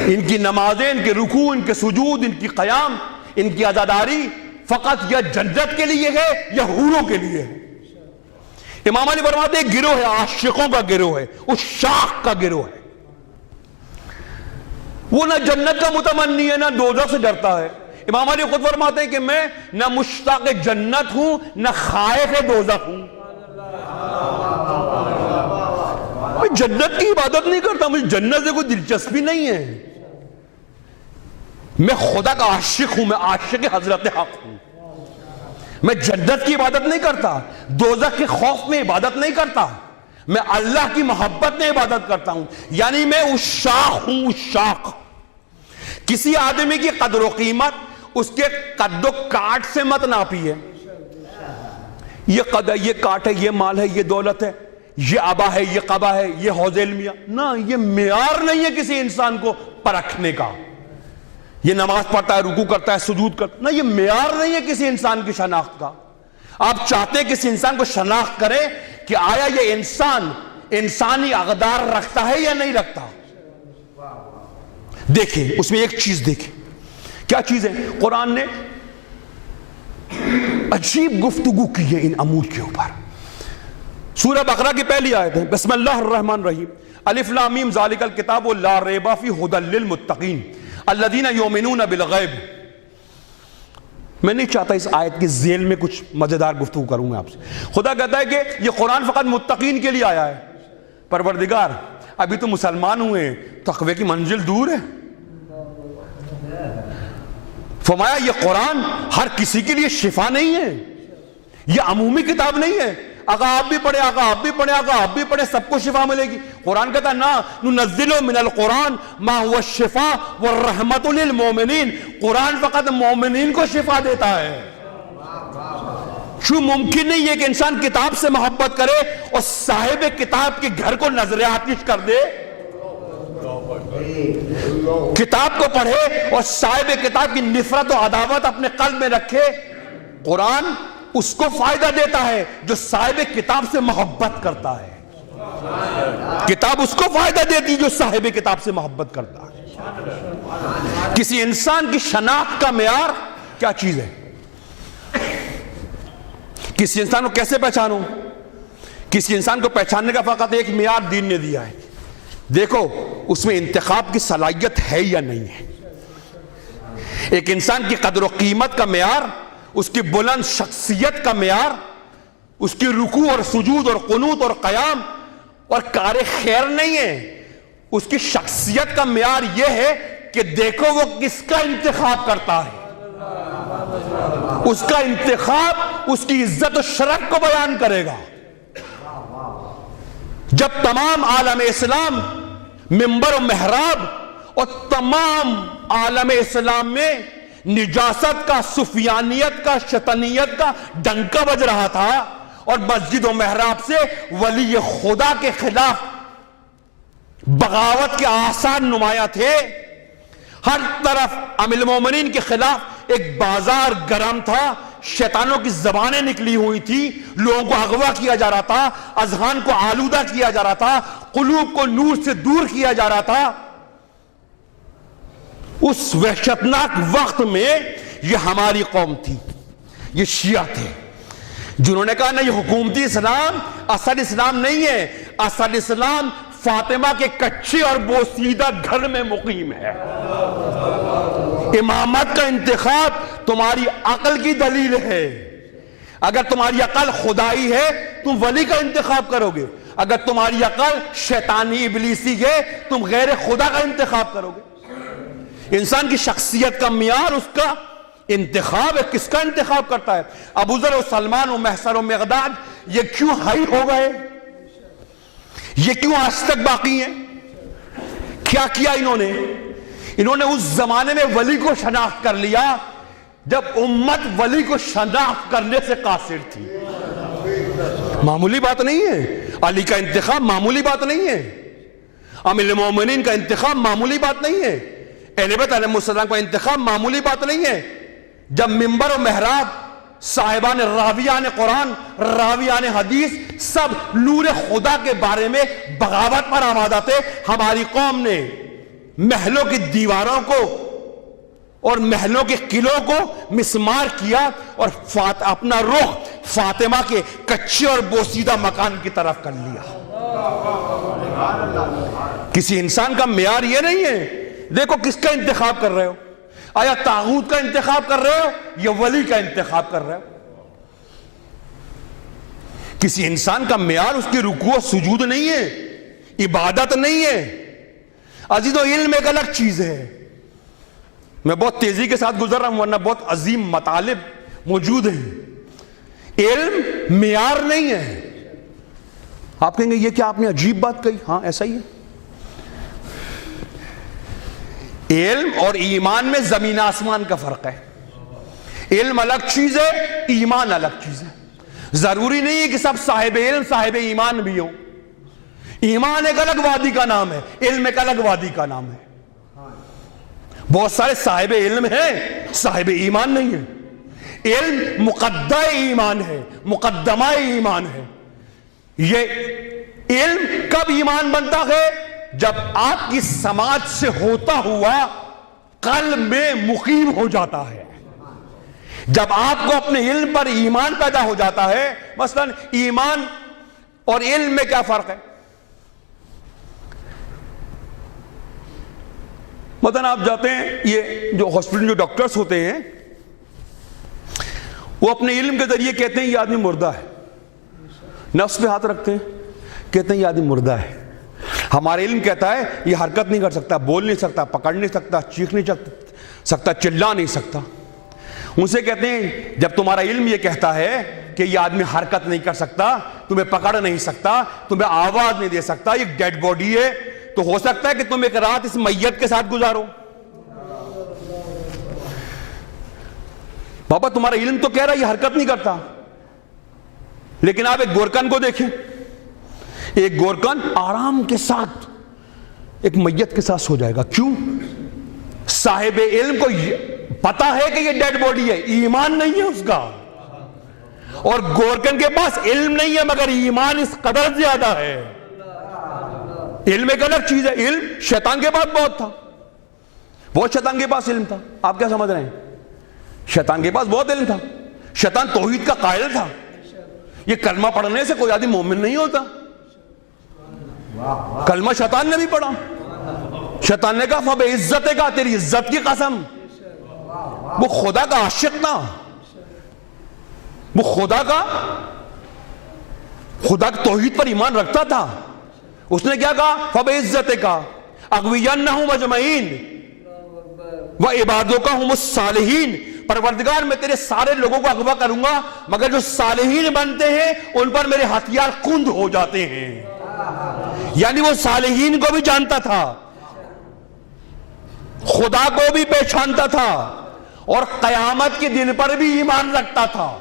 ان کی نمازیں، ان کے رکوع، ان کے سجود، ان کی قیام، ان کی عزاداری فقط یا جنت کے لیے ہے یا حوروں کے لیے ہے۔ امام علی فرماتے ہیں گروہ ہے، عاشقوں کا گروہ ہے، اس شاخ کا گروہ ہے، وہ نہ جنت کا متمنی ہے نہ دوزخ سے ڈرتا ہے۔ امام علی خود فرماتے ہیں کہ میں نہ مشتاق جنت ہوں نہ خائف دوزخ ہوں، میں جنت کی عبادت نہیں کرتا، مجھے جنت سے کوئی دلچسپی نہیں ہے، میں خدا کا عاشق ہوں، میں عاشق حضرت حق ہوں، میں جنت کی عبادت نہیں کرتا، دوزخ کے خوف میں عبادت نہیں کرتا، میں اللہ کی محبت میں عبادت کرتا ہوں، یعنی میں اس شاخ ہوں، اس شاخ۔ کسی آدمی کی قدر و قیمت اس کے قد و کاٹ سے مت ناپی ہے، یہ قد ہے، یہ کاٹ ہے، یہ مال ہے، یہ دولت ہے، یہ عبا ہے، یہ قبا ہے، یہ حوض علمیہ، نہ، یہ معیار نہیں ہے کسی انسان کو پرکھنے کا۔ یہ نماز پڑھتا ہے، رکوع کرتا ہے، سجود کرتا ہے، نہ، یہ معیار نہیں ہے کسی انسان کی شناخت کا۔ آپ چاہتے ہیں کسی انسان کو شناخت کرے کہ آیا یہ انسان انسانی اقدار رکھتا ہے یا نہیں رکھتا؟ دیکھیں اس میں ایک چیز دیکھیں، کیا چیز ہے؟ قرآن نے عجیب گفتگو کی ہے ان امور کے اوپر۔ سورہ بقرہ کی پہلی آیت ہے، بسم اللہ الرحمن الرحیم، الف لام میم ذالک الکتاب لا ریب فیہ ھدی للمتقین الذین یؤمنون بالغیب۔ میں نہیں چاہتا اس آیت کے ذیل میں کچھ مزیدار گفتگو کروں میں آپ سے۔ خدا کہتا ہے کہ یہ قرآن فقط متقین کے لیے آیا ہے۔ پروردگار ابھی تو مسلمان ہوئے، تقوی کی منزل دور ہے۔ فرمایا یہ قرآن ہر کسی کے لیے شفا نہیں ہے، یہ عمومی کتاب نہیں ہے، آقا آپ بھی پڑھے، آقا آپ بھی پڑھے، آقا آپ بھی پڑھے، سب کو شفا ملے گی۔ قرآن کہتا ہے نا، ننزل من القرآن ما هو الشفاء والرحمت للمؤمنین، قرآن فقط مومنین کو شفا دیتا ہے۔ ممکن نہیں ہے کہ انسان کتاب سے محبت کرے اور صاحب کتاب کے گھر کو نظر آتش کر دے، کتاب کو پڑھے اور صاحب کتاب کی نفرت و عداوت اپنے قلب میں رکھے۔ قرآن اس کو فائدہ دیتا ہے جو صاحب کتاب سے محبت کرتا ہے، کتاب اس کو فائدہ دیتی ہے جو صاحب کتاب سے محبت کرتا ہے۔ کسی انسان کی شناخت کا معیار کیا چیز ہے؟ کسی انسان کو کیسے پہچانوں؟ کسی انسان کو پہچاننے کا فقط ایک معیار دین نے دیا ہے، دیکھو اس میں انتخاب کی صلاحیت ہے یا نہیں ہے۔ ایک انسان کی قدر و قیمت کا معیار، اس کی بلند شخصیت کا معیار، اس کی رکوع اور سجود اور قنوت اور قیام اور کار خیر نہیں ہے، اس کی شخصیت کا معیار یہ ہے کہ دیکھو وہ کس کا انتخاب کرتا ہے، اس کا انتخاب اس کی عزت و شرف کو بیان کرے گا۔ جب تمام عالم اسلام منبر و محراب اور تمام عالم اسلام میں نجاست کا، سفیانیت کا، شیطانیت کا ڈنکا بج رہا تھا اور مسجد و محراب سے ولی خدا کے خلاف بغاوت کے آثار نمایاں تھے، ہر طرف امیر المومنین کے خلاف ایک بازار گرم تھا، شیطانوں کی زبانیں نکلی ہوئی تھی، لوگوں کو اغوا کیا جا رہا تھا، اذہان کو آلودہ کیا جا رہا تھا، قلوب کو نور سے دور کیا جا رہا تھا۔ اس وحشتناک وقت میں یہ ہماری قوم تھی، یہ شیعہ تھے، جنہوں نے کہا نہیں حکومتی اسلام اصل اسلام نہیں ہے، اصل اسلام فاطمہ کے کچے اور بوسیدہ گھر میں مقیم ہے۔ امامت کا انتخاب تمہاری عقل کی دلیل ہے، اگر تمہاری عقل خدائی ہے تم ولی کا انتخاب کرو گے، اگر تمہاری عقل شیطانی ابلیسی ہے تم غیر خدا کا انتخاب کرو گے۔ انسان کی شخصیت کا معیار اس کا انتخاب ہے، کس کا انتخاب کرتا ہے۔ ابو ذر و سلمان و محسر و مقداد یہ کیوں ہائی ہو گئے، یہ کیوں آج تک باقی ہیں؟ کیا کیا انہوں نے اس زمانے میں ولی کو شناخت کر لیا جب امت ولی کو شناخت کرنے سے قاصر تھی۔ معمولی بات نہیں ہے، علی کا انتخاب معمولی بات نہیں ہے، امیر المومنین کا انتخاب معمولی بات نہیں ہے، اہل بیت علیہ السلام کا انتخاب معمولی بات نہیں ہے۔ جب منبر و محراب صاحبان راویان قرآن، راویان حدیث سب نور خدا کے بارے میں بغاوت پر آمادہ تھے، ہماری قوم نے محلوں کی دیواروں کو اور محلوں کے قلعوں کو مسمار کیا اور اپنا رخ فاطمہ کے کچے اور بوسیدہ مکان کی طرف کر لیا۔ کسی انسان کا معیار یہ نہیں ہے دیکھو کس کا انتخاب کر رہے ہو، آیا طاغوت کا انتخاب کر رہے ہو یا ولی کا انتخاب کر رہے ہو۔ کسی انسان کا معیار اس کی رکوع و سجود نہیں ہے، عبادت نہیں ہے۔ عزیزو علم ایک الگ چیز ہے، میں بہت تیزی کے ساتھ گزر رہا ہوں ورنہ بہت عظیم مطالب موجود ہیں۔ علم معیار نہیں ہے۔ آپ کہیں گے یہ کیا آپ نے عجیب بات کہی، ہاں ایسا ہی ہے۔ علم اور ایمان میں زمین آسمان کا فرق ہے۔ علم الگ چیز ہے، ایمان الگ چیز ہے۔ ضروری نہیں ہے کہ سب صاحب علم صاحب ایمان بھی ہوں۔ ایمان ایک الگ وادی کا نام ہے، علم ایک الگ وادی کا نام ہے۔ بہت سارے صاحب علم ہیں، صاحب ایمان نہیں ہے۔ علم مقدمہ ایمان ہے، مقدمہ ایمان ہے۔ یہ علم کب ایمان بنتا ہے؟ جب آپ کی سماج سے ہوتا ہوا قلب میں مقیم ہو جاتا ہے، جب آپ کو اپنے علم پر ایمان پیدا ہو جاتا ہے۔ مثلا ایمان اور علم میں کیا فرق ہے؟ مثلا آپ جاتے ہیں، یہ جو ہاسپٹل جو ڈاکٹرز ہوتے ہیں وہ اپنے علم کے ذریعے کہتے ہیں یہ آدمی مردہ ہے، نفس پہ ہاتھ رکھتے ہیں کہتے ہیں یہ آدمی مردہ ہے۔ ہمارا علم کہتا ہے یہ حرکت نہیں کر سکتا، بول نہیں سکتا، پکڑ نہیں سکتا، چیخ نہیں سکتا، چلا نہیں سکتا۔ ان سے کہتے ہیں جب تمہارا علم یہ کہتا ہے کہ یہ آدمی حرکت نہیں کر سکتا، تمہیں پکڑ نہیں سکتا، تمہیں آواز نہیں دے سکتا، یہ ڈیڈ باڈی ہے، تو ہو سکتا ہے کہ تم ایک رات اس میت کے ساتھ گزارو۔ بابا تمہارا علم تو کہہ رہا ہے یہ حرکت نہیں کرتا، لیکن آپ ایک گورکن کو دیکھیں، ایک گورکن آرام کے ساتھ ایک میت کے ساتھ سو جائے گا۔ کیوں؟ صاحب علم کو پتا ہے کہ یہ ڈیڈ باڈی ہے، ایمان نہیں ہے اس کا، اور گورکن کے پاس علم نہیں ہے مگر ایمان اس قدر زیادہ ہے۔ علم ایک الگ چیز ہے۔ علم شیطان کے پاس بہت تھا، بہت شیطان کے پاس علم تھا۔ آپ کیا سمجھ رہے ہیں؟ شیطان کے پاس بہت علم تھا، شیطان توحید کا قائل تھا۔ یہ کلمہ پڑھنے سے کوئی آدمی مومن نہیں ہوتا، کلمہ شیطان نے بھی پڑھا، شیطان نے کہا فَبِعِزَّتِكَ کا تیری عزت کی قسم۔ وہ خدا کا عاشق تھا، وہ خدا کی توحید پر ایمان رکھتا تھا۔ اس نے کیا کہا؟ فَبِعِزَّتِكَ أَغْوِيَنَّهُمْ أَجْمَعِينَ وَعِبَادُكَ هُمُ الصَّالِحِينَ۔ پروردگار میں تیرے سارے لوگوں کو اغوا کروں گا مگر جو صالحین بنتے ہیں ان پر میرے ہتھیار کند ہو جاتے ہیں۔ یعنی وہ صالحین کو بھی جانتا تھا، خدا کو بھی پہچانتا تھا، اور قیامت کے دن پر بھی ایمان رکھتا تھا۔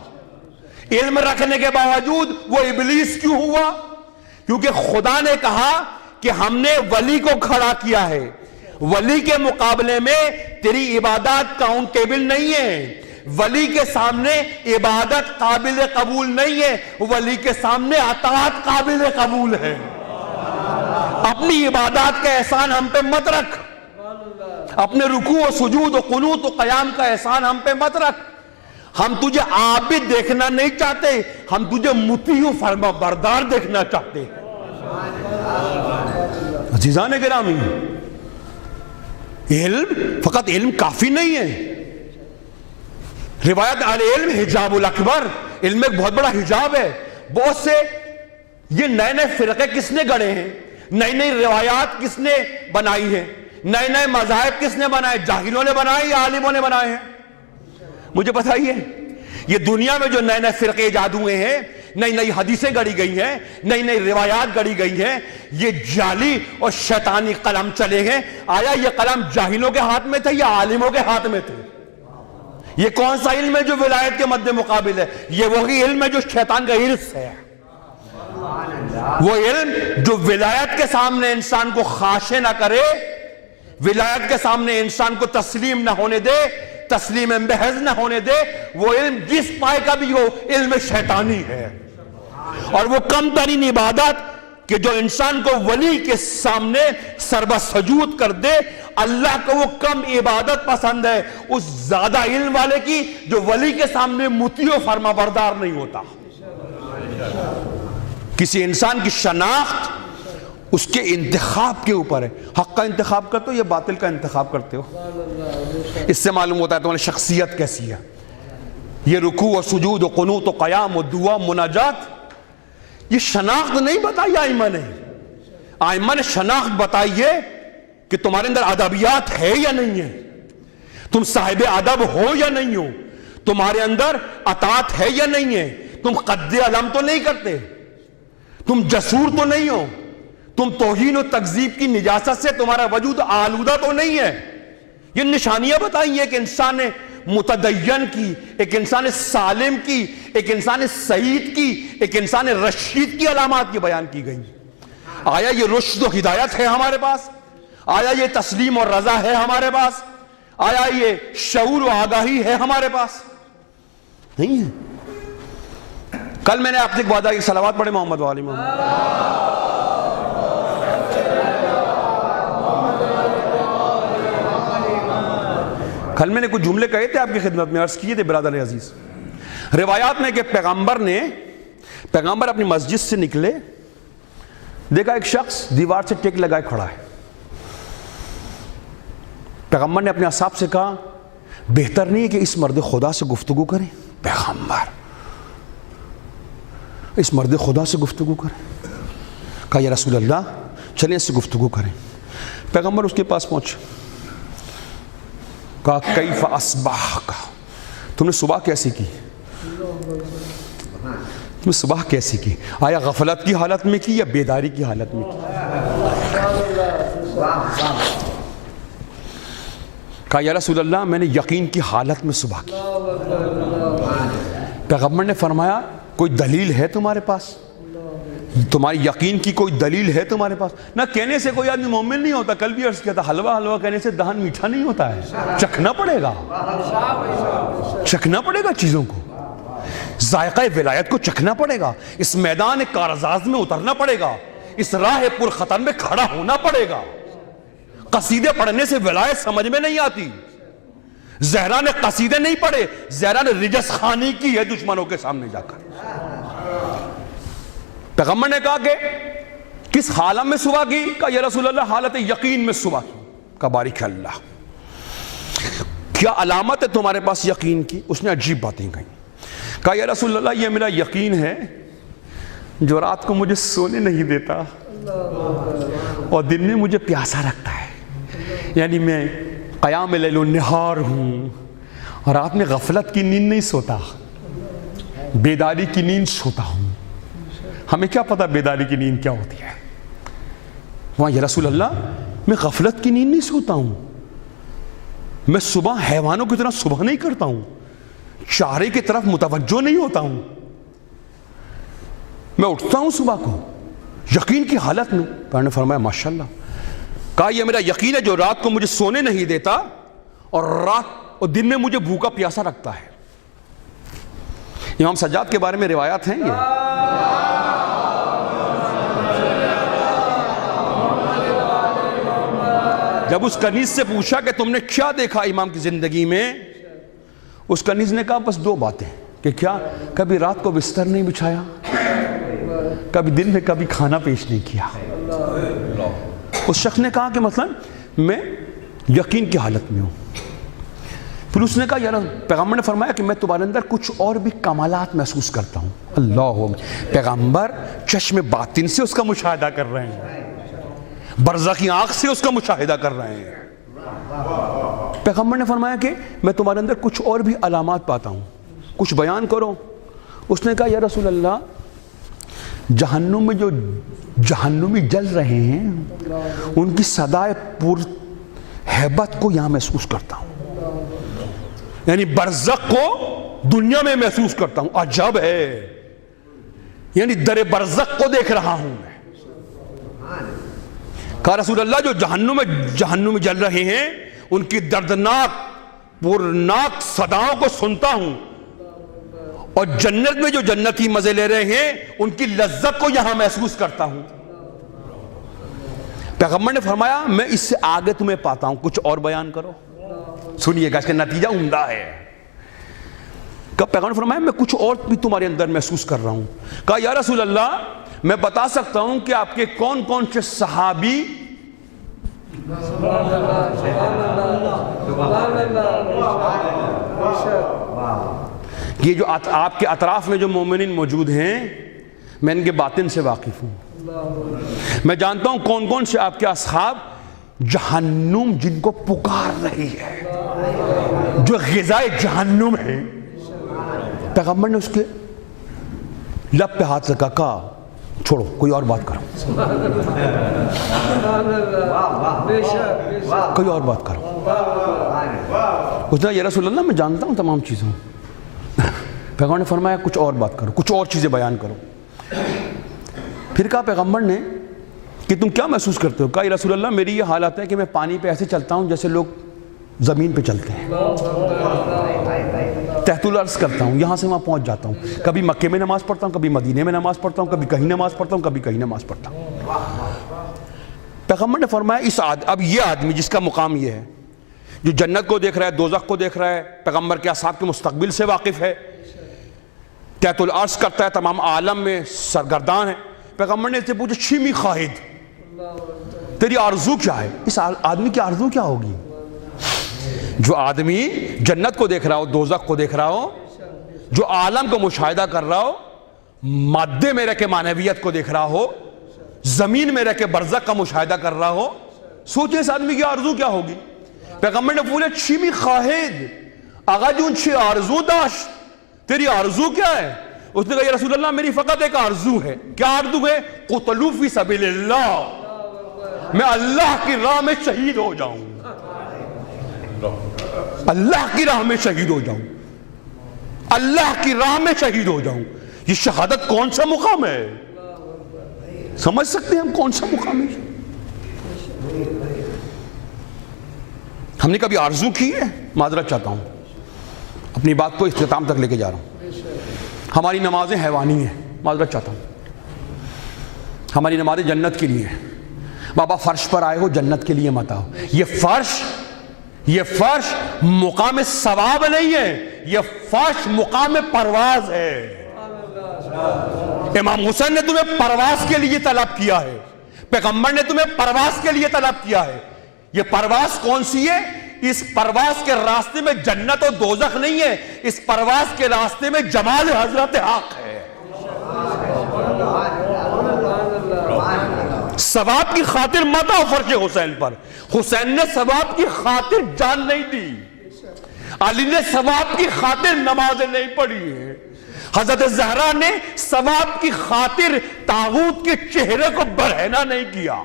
علم رکھنے کے باوجود وہ ابلیس کیوں ہوا؟ کیونکہ خدا نے کہا کہ ہم نے ولی کو کھڑا کیا ہے، ولی کے مقابلے میں تیری عبادات کاؤنٹیبل نہیں ہے، ولی کے سامنے عبادت قابل قبول نہیں ہے، ولی کے سامنے اطاعت قابل قبول ہے۔ اپنی عبادات کا احسان ہم پہ مت رکھ، اپنے رکوع و سجود و قنوت و قیام کا احسان ہم پہ مت رکھ. ہم تجھے عابد دیکھنا نہیں چاہتے, ہم تجھے مطیع و فرما بردار دیکھنا چاہتے. عزیزان گرامی, علم فقط علم کافی نہیں ہے. روایت العلم حجاب الاکبر, علم ایک بہت بڑا حجاب ہے. بہت سے یہ نئے نئے فرقے کس نے گڑے ہیں, نئی نئی روایات کس نے بنائی ہیں, نئے نئے مذاہب کس نے بنائے, جاہلوں نے بنائے یا عالموں نے بنائے ہیں؟ مجھے بتائیے. یہ دنیا میں جو نئے نئے فرقے ایجاد ہوئے ہیں, نئی نئی حدیثیں گڑی گئی ہیں, نئی نئی روایات گڑی گئی ہیں, یہ جعلی اور شیطانی قلم چلے ہیں. آیا یہ قلم جاہلوں کے ہاتھ میں تھے یا عالموں کے ہاتھ میں تھے؟ یہ کون سا علم ہے جو ولایت کے مد مقابل ہے؟ یہ وہی علم ہے جو شیطان کا حرص ہے. وہ علم جو ولایت کے سامنے انسان کو خاشع نہ کرے, ولایت کے سامنے انسان کو تسلیم نہ ہونے دے, تسلیم محض نہ ہونے دے, وہ علم جس پائے کا بھی ہو علم شیطانی ہے. اور وہ کم ترین عبادت کہ جو انسان کو ولی کے سامنے سربہ سجود کر دے, اللہ کو وہ کم عبادت پسند ہے اس زیادہ علم والے کی جو ولی کے سامنے مطیع و فرما بردار نہیں ہوتا. کسی انسان کی شناخت اس کے انتخاب کے اوپر ہے. حق کا انتخاب کرتے ہو یا باطل کا انتخاب کرتے ہو؟ اس سے معلوم ہوتا ہے تمہاری شخصیت کیسی ہے. یہ رکوع و سجود و قنوت و قیام و دعا مناجات, یہ شناخت نہیں بتائی ائمہ نے. ائمہ نے شناخت بتائی ہے کہ تمہارے اندر ادبیات ہے یا نہیں ہے, تم صاحب ادب ہو یا نہیں ہو, تمہارے اندر اطاعت ہے یا نہیں ہے, تم قد علم تو نہیں کرتے, تم جسور تو نہیں ہو, تم توہین و تکذیب کی نجاست سے تمہارا وجود آلودہ تو نہیں ہے. یہ نشانیاں بتائی ہیں کہ انسان متدین کی, ایک انسان سالم کی, ایک انسان سعید کی, ایک انسان رشید کی علامات کی بیان کی گئی. آیا یہ رشد و ہدایت ہے ہمارے پاس؟ آیا یہ تسلیم اور رضا ہے ہمارے پاس؟ آیا یہ شعور و آگاہی ہے ہمارے پاس؟ نہیں ہے. کل میں نے آپ سے ایک وعدہ کی صلوات پڑھے محمد والی محمد. کل میں نے کچھ جملے کہے تھے آپ کی خدمت میں, عرض کیے تھے برادر عزیز. روایات میں کہ پیغمبر اپنی مسجد سے نکلے, دیکھا ایک شخص دیوار سے ٹیک لگائے کھڑا ہے. پیغمبر نے اپنے اصحاب سے کہا بہتر نہیں ہے کہ اس مرد خدا سے گفتگو کریں؟ پیغمبر اس مرد خدا سے گفتگو کریں. کہا یا رسول اللہ چلیں اس سے گفتگو کریں. پیغمبر اس کے پاس پہنچے, کہا کیف اصبحک, تم نے صبح کیسی کی؟ تم نے صبح کیسی کی؟ آیا غفلت کی حالت میں کی یا بیداری کی حالت میں کی؟ کہا یا رسول اللہ میں نے یقین کی حالت میں صبح کی. پیغمبر نے فرمایا کوئی دلیل ہے تمہارے پاس؟ تمہاری یقین کی کوئی دلیل ہے تمہارے پاس؟ نہ کہنے سے کوئی آدمی مومن نہیں ہوتا. کل بھی عرض کیا تھا حلوہ کہنے سے دہن میٹھا نہیں ہوتا ہے, چکھنا پڑے گا, چکھنا پڑے گا چیزوں کو, ذائقہ ولایت کو چکھنا پڑے گا, اس میدان کارزاز میں اترنا پڑے گا, اس راہ پر خطر میں کھڑا ہونا پڑے گا. قصیدے پڑھنے سے ولایت سمجھ میں نہیں آتی. زہرا نے قصیدے نہیں پڑھے, زہرا نے رجس خانی کی ہے دشمنوں کے سامنے جا کر. پیغمبر نے کہا کہ کس حالت میں صبح کی؟ کہا یا رسول اللہ حالت یقین میں صبح کی. کہا بارک اللہ, کیا علامت ہے تمہارے پاس یقین کی؟ اس نے عجیب باتیں کہیں. کہا یا رسول اللہ یہ میرا یقین ہے جو رات کو مجھے سونے نہیں دیتا اور دن میں مجھے پیاسا رکھتا ہے. یعنی میں قیام لیل و نہار ہوں, رات میں غفلت کی نیند نہیں سوتا, بیداری کی نیند سوتا ہوں. ہمیں کیا پتا بیداری کی نیند کیا ہوتی ہے؟ وہاں یا رسول اللہ میں غفلت کی نیند نہیں سوتا ہوں, میں صبح حیوانوں کی طرح صبح نہیں کرتا ہوں, چارے کی طرف متوجہ نہیں ہوتا ہوں, میں اٹھتا ہوں صبح کو یقین کی حالت میں. پیغمبر نے فرمایا ماشاءاللہ. کہا یہ میرا یقین ہے جو رات کو مجھے سونے نہیں دیتا اور دن میں مجھے بھوکا پیاسا رکھتا ہے. امام سجاد کے بارے میں روایات ہیں. جب اس کنیز سے پوچھا کہ تم نے کیا دیکھا امام کی زندگی میں، اس کنیز نے کہا بس 2 باتیں، کہ کیا کبھی رات کو بستر نہیں بچھایا، کبھی دن میں کبھی کھانا پیش نہیں کیا۔ اس شخص نے کہا کہ مثلا میں یقین کی حالت میں ہوں۔ پھر اس نے کہا یار، پیغمبر نے فرمایا کہ میں تمہارے اندر کچھ اور بھی کمالات محسوس کرتا ہوں۔ اللہ، پیغمبر چشم باطن سے اس کا مشاہدہ کر رہے ہیں، برزخی آنکھ سے اس کا مشاہدہ کر رہے ہیں۔ پیغمبر نے فرمایا کہ میں تمہارے اندر کچھ اور بھی علامات پاتا ہوں، کچھ بیان کرو۔ اس نے کہا یا رسول اللہ، جہنم میں جو جہنمی جل رہے ہیں ان کی صدائے پر ہیبت کو یہاں محسوس کرتا ہوں، یعنی برزخ کو دنیا میں محسوس کرتا ہوں۔ عجب ہے، یعنی در برزخ کو دیکھ رہا ہوں میں۔ کہا رسول اللہ، جو جہنم میں جل رہے ہیں ان کی دردناک پرناک صداؤں کو سنتا ہوں، اور جنت میں جو جنتی مزے لے رہے ہیں ان کی لذت کو یہاں محسوس کرتا ہوں۔ پیغمبر نے فرمایا میں اس سے آگے تمہیں پاتا ہوں، کچھ اور بیان کرو۔ سنیے گا، اس کا نتیجہ عمدہ ہے۔ پیغمبر نے فرمایا میں کچھ اور بھی تمہارے اندر محسوس کر رہا ہوں۔ کہا یا رسول اللہ، میں بتا سکتا ہوں کہ آپ کے کون کون سے صحابی یہ جو آپ کے اطراف میں جو مومنین موجود ہیں، میں ان کے باطن سے واقف ہوں۔ میں جانتا ہوں کون کون سے آپ کے اصحاب جہنم جن کو پکار رہی ہے، جو غذائے جہنم ہے۔ پیغمبر نے اس کے لب پہ ہاتھ رکھا، کہا چھوڑو، کوئی اور بات کرو، کوئی اور بات کرو۔ اس نے یا رسول اللہ، میں جانتا ہوں تمام چیزوں۔ پیغمبر نے فرمایا کچھ اور بات کرو، کچھ اور چیزیں بیان کرو۔ پھر کہا پیغمبر نے کہ تم کیا محسوس کرتے ہو؟ کہا یا رسول اللہ، میری یہ حالت ہے کہ میں پانی پہ ایسے چلتا ہوں جیسے لوگ زمین پہ چلتے ہیں، تحت الارض کرتا ہوں، یہاں سے وہاں پہنچ جاتا ہوں۔ کبھی مکے میں نماز پڑھتا ہوں، کبھی مدینے میں نماز پڑھتا ہوں، کبھی کہیں نماز پڑھتا ہوں، کبھی کہیں نماز پڑھتا ہوں۔ پیغمبر نے فرمایا اب یہ آدمی جس کا مقام یہ ہے، جو جنت کو دیکھ رہا ہے، دوزخ کو دیکھ رہا ہے، پیغمبر کے اصحاب کے مستقبل سے واقف ہے، تحت الارض کرتا ہے، تمام عالم میں سرگردان ہے۔ پیغمبر نے اس سے پوچھا چیمی خواہد، تیری آرزو کیا ہے؟ اس آدمی کی آرزو کیا ہوگی؟ جو آدمی جنت کو دیکھ رہا ہو، دوزخ کو دیکھ رہا ہو، جو عالم کو مشاہدہ کر رہا ہو، مادے میں رہ کے معنویت کو دیکھ رہا ہو، زمین میں رہ کے برزخ کا مشاہدہ کر رہا ہو، سوچیں اس آدمی کی آرزو کیا ہوگی؟ پیغمبر نے پوچھا چیمی خواہد، آغا جون چی آرزو داشت، تیری آرزو کیا ہے؟ اس نے کہا یا رسول اللہ، میری فقط ایک آرزو ہے۔ کیا آرزو ہے؟ قتلوا فی سبیل اللہ، میں اللہ کی راہ میں شہید ہو جاؤں، اللہ کی راہ میں شہید ہو جاؤں، اللہ کی راہ میں شہید ہو جاؤں۔ یہ شہادت کون سا مقام ہے؟ سمجھ سکتے ہیں ہم کون سا مقام ہے؟ ہم نے کبھی آرزو کی ہے؟ معذرت چاہتا ہوں، اپنی بات کو اختتام تک لے کے جا رہا ہوں۔ ہماری نمازیں حیوانی ہیں، معذرت چاہتا ہوں، ہماری نمازیں جنت کے لیے ہیں۔ بابا فرش پر آئے ہو، جنت کے لیے مت آؤ۔ یہ فرش مقام ثواب نہیں ہے، یہ فرش مقام پرواز ہے۔ امام حسین نے تمہیں پرواز کے لیے طلب کیا ہے، پیغمبر نے تمہیں پرواز کے لیے طلب کیا ہے۔ یہ پرواز کون سی ہے؟ اس پرواز کے راستے میں جنت و دوزخ نہیں ہے، اس پرواز کے راستے میں جمال حضرت حق ہے۔ ثواب کی خاطر مت آؤ فرش حسین پر، حسین نے ثواب کی خاطر جان نہیں دی، علی نے ثواب کی خاطر نمازیں نہیں پڑھی ہیں، حضرت زہرا نے ثواب کی خاطر طاغوت کے چہرے کو برہنہ نہیں کیا۔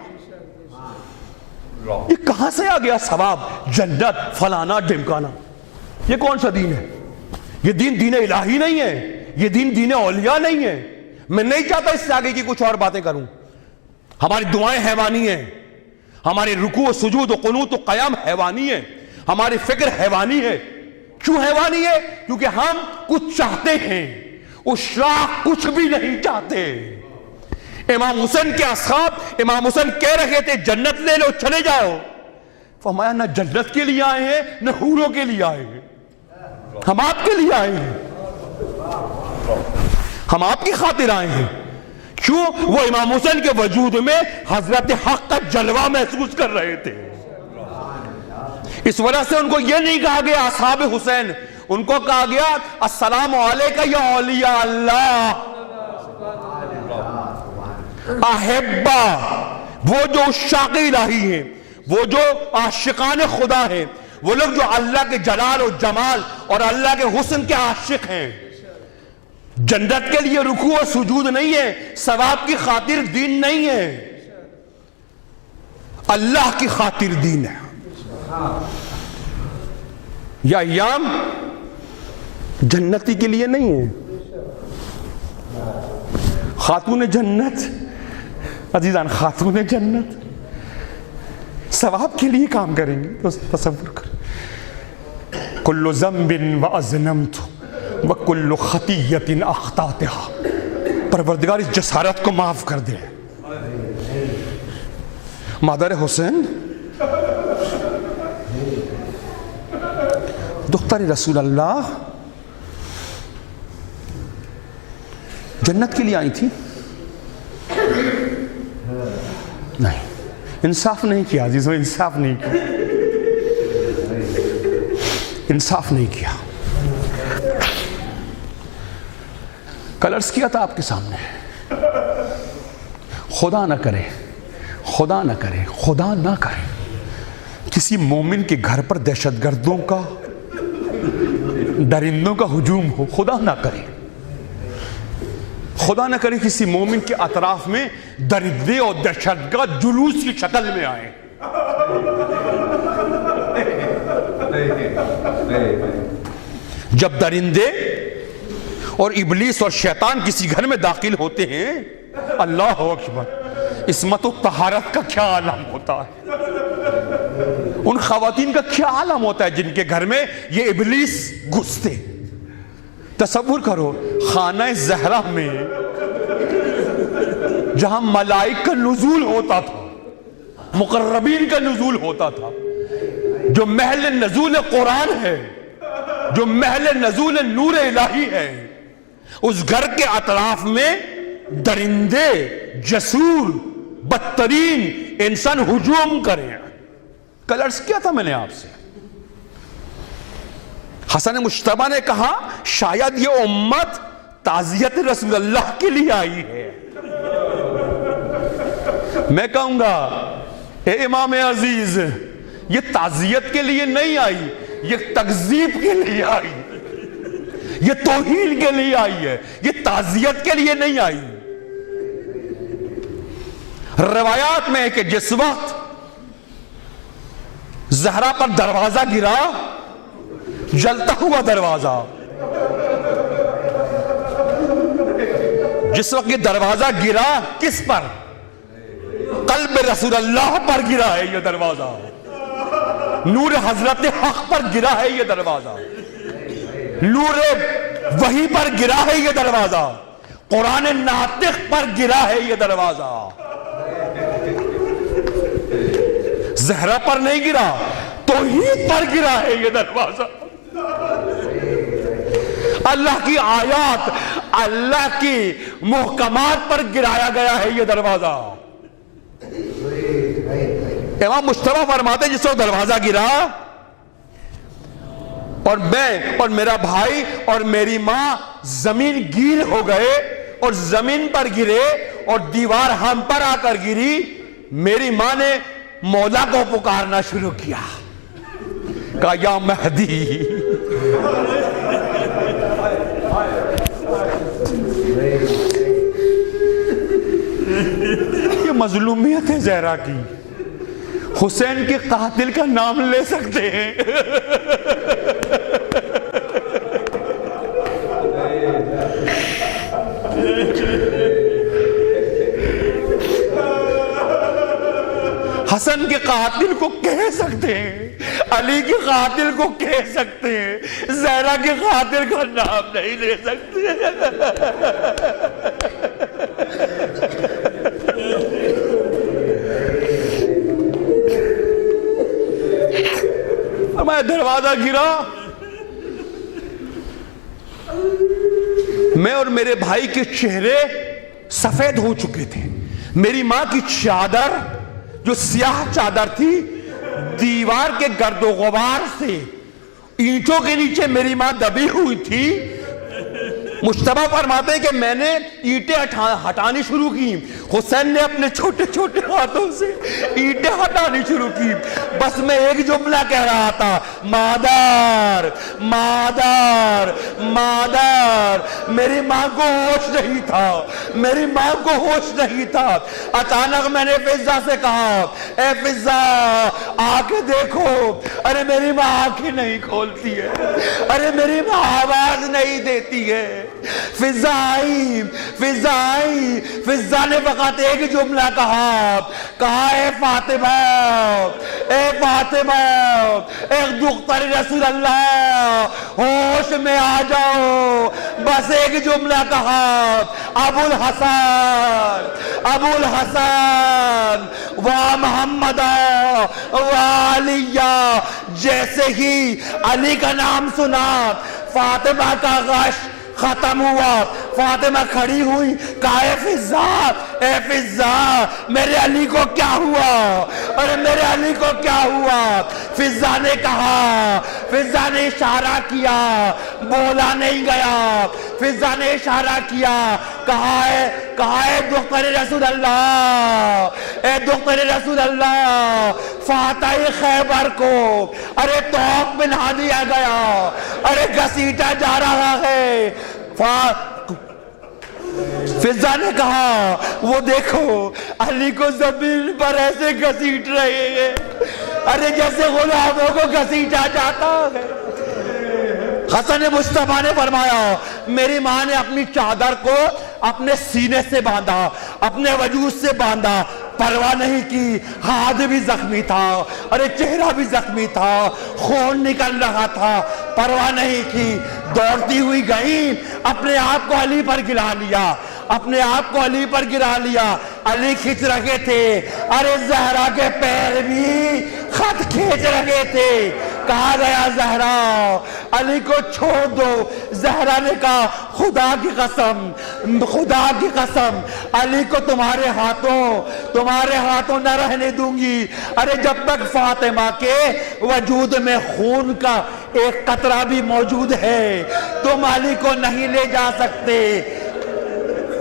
یہ کہاں سے آ گیا ثواب، جنت، فلانا ڈھمکانا؟ یہ کون سا دین ہے؟ یہ دین الہی نہیں ہے، یہ دین اولیاء نہیں ہے۔ میں نہیں چاہتا اس سے آگے کی کچھ اور باتیں کروں۔ ہماری دعائیں حیوانی ہیں، ہمارے رکوع و سجود و قنوت و قیام حیوانی ہیں، ہماری فکر حیوانی ہے۔ کیوں حیوانی ہے؟ کیونکہ ہم کچھ چاہتے ہیں، اس شاہ کچھ بھی نہیں چاہتے۔ امام حسین کے اصحاب، امام حسین کہہ رہے تھے جنت لے لو چلے جاؤ، فرمایا نہ جنت کے لیے آئے ہیں نہ حوروں کے لیے آئے ہیں، ہم آپ کے لیے آئے ہیں، ہم آپ کی خاطر آئے ہیں۔ کیوں؟ وہ امام حسین کے وجود میں حضرت حق کا جلوہ محسوس کر رہے تھے، اس وجہ سے ان کو یہ نہیں کہا گیا اصحاب حسین، ان کو کہا گیا السلام علیکہ یا اولیاء اللہ احبہ، وہ جو عشاق الہی ہیں، وہ جو عاشقان خدا ہیں، وہ لوگ جو اللہ کے جلال و جمال اور اللہ کے حسن کے عاشق ہیں۔ جنت کے لیے رکوع و سجود نہیں ہے، ثواب کی خاطر دین نہیں ہے، اللہ کی خاطر دین ہے۔ یہ ایام جنتی کے لیے نہیں ہے۔ خاتون جنت، عزیزان، خاتون جنت ثواب کے لیے کام کریں گے تو تصور کر، کل ذنب واذنبت وکل خطیۃ اخطأتها، پروردگار اس جسارت کو معاف کر دے۔ مادر حسین دختر رسول اللہ جنت کے لیے آئی تھی؟ نہیں، انصاف نہیں کیا عزیزو، انصاف نہیں کیا، انصاف نہیں کیا۔ کلرز کیا تھا آپ کے سامنے، خدا نہ کرے، خدا نہ کرے، خدا نہ کرے کسی مومن کے گھر پر دہشت گردوں کا، درندوں کا ہجوم ہو، خدا نہ کرے، خدا نہ کرے کسی مومن کے اطراف میں درندے اور دہشت گرد جلوس کی شکل میں آئیں۔ جب درندے اور ابلیس اور شیطان کسی گھر میں داخل ہوتے ہیں، اللہ اکبر، عصمت و طہارت کا کیا عالم ہوتا ہے، ان خواتین کا کیا عالم ہوتا ہے جن کے گھر میں یہ ابلیس گھستے۔ تصور کرو خانہ زہرا میں جہاں ملائک کا نزول ہوتا تھا، مقربین کا نزول ہوتا تھا، جو محل نزول قرآن ہے، جو محل نزول نور الہی ہے، اس گھر کے اطراف میں درندے، جسور، بدترین انسان ہجوم کریں۔ کلرز کیا تھا میں نے آپ سے؟ حسن مجتبیٰ نے کہا شاید یہ امت تعزیت رسول اللہ کے لیے آئی ہے۔ میں کہوں گا اے امام عزیز، یہ تعزیت کے لیے نہیں آئی، یہ تکذیب کے لیے آئی، یہ توہین کے لیے آئی ہے، یہ تعزیت کے لیے نہیں آئی۔ روایات میں ہے کہ جس وقت زہرا پر دروازہ گرا، جلتا ہوا دروازہ، جس وقت یہ دروازہ گرا کس پر؟ قلب رسول اللہ پر گرا ہے یہ دروازہ، نور حضرت حق پر گرا ہے یہ دروازہ، نور وحی پر گرا ہے یہ دروازہ، قرآن ناطق پر گرا ہے یہ دروازہ، زہرا پر نہیں گرا، توحید پر گرا ہے یہ دروازہ۔ اللہ کی آیات، اللہ کی محکمات پر گرایا گیا ہے یہ دروازہ۔ امام مجتبیٰ فرماتے جس وقت دروازہ گرا اور میں اور میرا بھائی اور میری ماں زمین گیر ہو گئے اور زمین پر گرے اور دیوار ہم پر آ کر گری، میری ماں نے مولا کو پکارنا شروع کیا، کہا یا مہدی، یہ مظلومیت ہے زہرا کی، حسین کے قاتل کا نام لے سکتے ہیں۔ حسن کے قاتل کو کہہ سکتے ہیں، علی کے قاتل کو کہہ سکتے ہیں، زہرا کے قاتل کا نام نہیں لے سکتے۔ دروازہ گرا، میں اور میرے بھائی کے چہرے سفید ہو چکے تھے. میری ماں کی چادر جو سیاہ چادر تھی، دیوار کے گرد و غبار سے اینٹوں کے نیچے میری ماں دبی ہوئی تھی. مشتبہ فرماتے ہیں کہ میں نے اینٹیں ہٹانی شروع کی. حسین نے اپنے چھوٹے چھوٹے ہاتھوں سے اینٹیں ہٹانی شروع کی. بس میں ایک جملہ کہہ رہا تھا، مادر مادر مادر. میری ماں کو ہوش نہیں تھا، میری ماں کو ہوش نہیں تھا. اچانک میں نے فضا سے کہا، اے فضا آ کے دیکھو. ارے میری ماں آنکھیں نہیں کھولتی ہے، ارے میری ماں آواز نہیں دیتی ہے. فضا آئی، فضا آئی. فضا نے فقط ایک جملہ کہا، اے فاطمہ، اے فاطمہ، اے دختر رسول اللہ، ہوش میں آ جاؤ. بس ایک جملہ کہا، ابو الحسن، ابو الحسن و محمد و علی. جیسے ہی علی کا نام سنا، فاطمہ کا غش ختم ہوا. فاطمہ کھڑی ہوئی، کہا اے فضا، اے فضا، میرے علی کو کیا ہوا؟ ارے میرے علی کو کیا ہوا؟ فضا نے کہا، فضا نے اشارہ کیا، بولا نہیں گیا. فضا نے اشارہ کیا، کہا ہے دختر رسول اللہ، اے دختر رسول اللہ، فاتح خیبر کو ارے توق بنا دیا گیا، ارے گھسیٹا جا رہا ہے. فضا نے کہا، وہ دیکھو علی کو زمین پر ایسے گھسیٹ رہے ہیں، ارے جیسے غلاموں کو گھسیٹا جاتا ہے. حسن مصطفیٰ نے فرمایا، میری ماں نے اپنی چادر کو اپنے سینے سے باندھا، اپنے وجود سے باندھا، پرواہ نہیں کی. ہاتھ بھی زخمی تھا، ارے چہرہ بھی زخمی تھا، خون نکل رہا تھا، پرواہ نہیں کی. دوڑتی ہوئی گئی، اپنے آپ کو علی پر گرا لیا، اپنے آپ کو علی پر گرا لیا. علی کھینچ رہے تھے، ارے زہرا کے پیر بھی خط کھینچ رہے تھے. کہا گیا زہرا علی کو چھوڑ دو. زہرا نے کہا، خدا کی قسم، خدا کی قسم، علی کو تمہارے ہاتھوں نہ رہنے دوں گی. ارے جب تک فاطمہ کے وجود میں خون کا ایک قطرہ بھی موجود ہے، تم علی کو نہیں لے جا سکتے.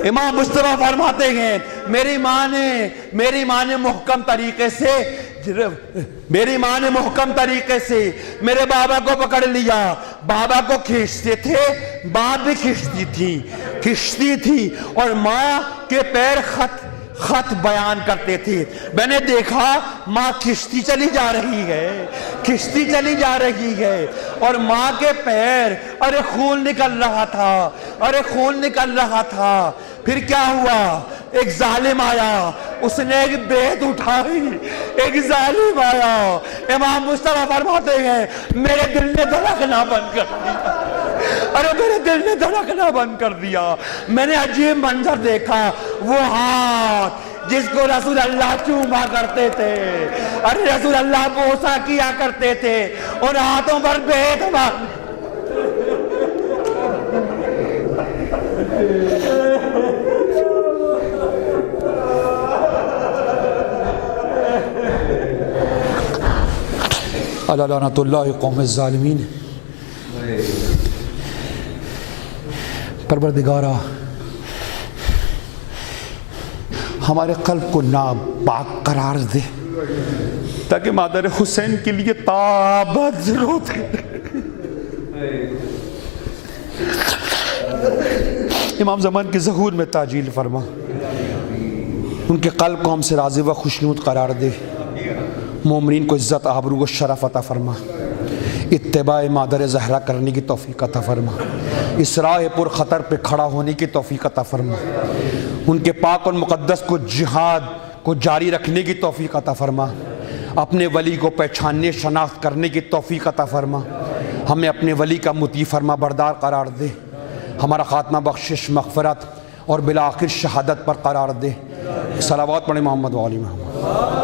امام مصطفیٰ فرماتے ہیں، میری ماں نے محکم طریقے سے میرے بابا کو پکڑ لیا. بابا کو کھینچتے تھے، ماں بھی کھینچتی تھی اور ماں کے پیر خط بیان کرتے تھے. میں نے دیکھا ماں کھینچتی چلی جا رہی ہے اور ماں کے پیر، ارے خون نکل رہا تھا. پھر کیا ہوا؟ ایک ظالم آیا، اس نے ایک بیت اٹھائی، ایک ظالم آیا. امام مصطفیٰ فرماتے ہیں، میرے دل نے دھڑکنا بند کر دیا، ارے میرے دل نے دھڑکنا بند کر دیا. میں نے عجیب منظر دیکھا، وہ ہاتھ جس کو رسول اللہ چوما کرتے تھے، ارے رسول اللہ بوسا کیا کرتے تھے، ان ہاتھوں پر بیت باندھ. لعنت اللہ قوم الظالمین. پروردگارا ہمارے قلب کو ناپاک قرار دے تاکہ مادر حسین کے لیے تابت ضرورت ہے. امام زمان کے ظہور میں تاجیل فرما، ان کے قلب کو ہم سے راضی و خوشنود قرار دے. مومنین کو عزت، آبرو و شرف عطا فرما. اتباع مادر زہرا کرنے کی توفیق عطا فرما. اس راہ پر خطر پہ کھڑا ہونے کی توفیق عطا فرما. ان کے پاک اور مقدس کو جہاد کو جاری رکھنے کی توفیق عطا فرما. اپنے ولی کو پہچاننے، شناخت کرنے کی توفیق عطا فرما. ہمیں اپنے ولی کا مطیع فرما بردار قرار دے. ہمارا خاتمہ بخشش، مغفرت اور بالآخر شہادت پر قرار دے. صلوات پڑھیں محمد و آل محمد.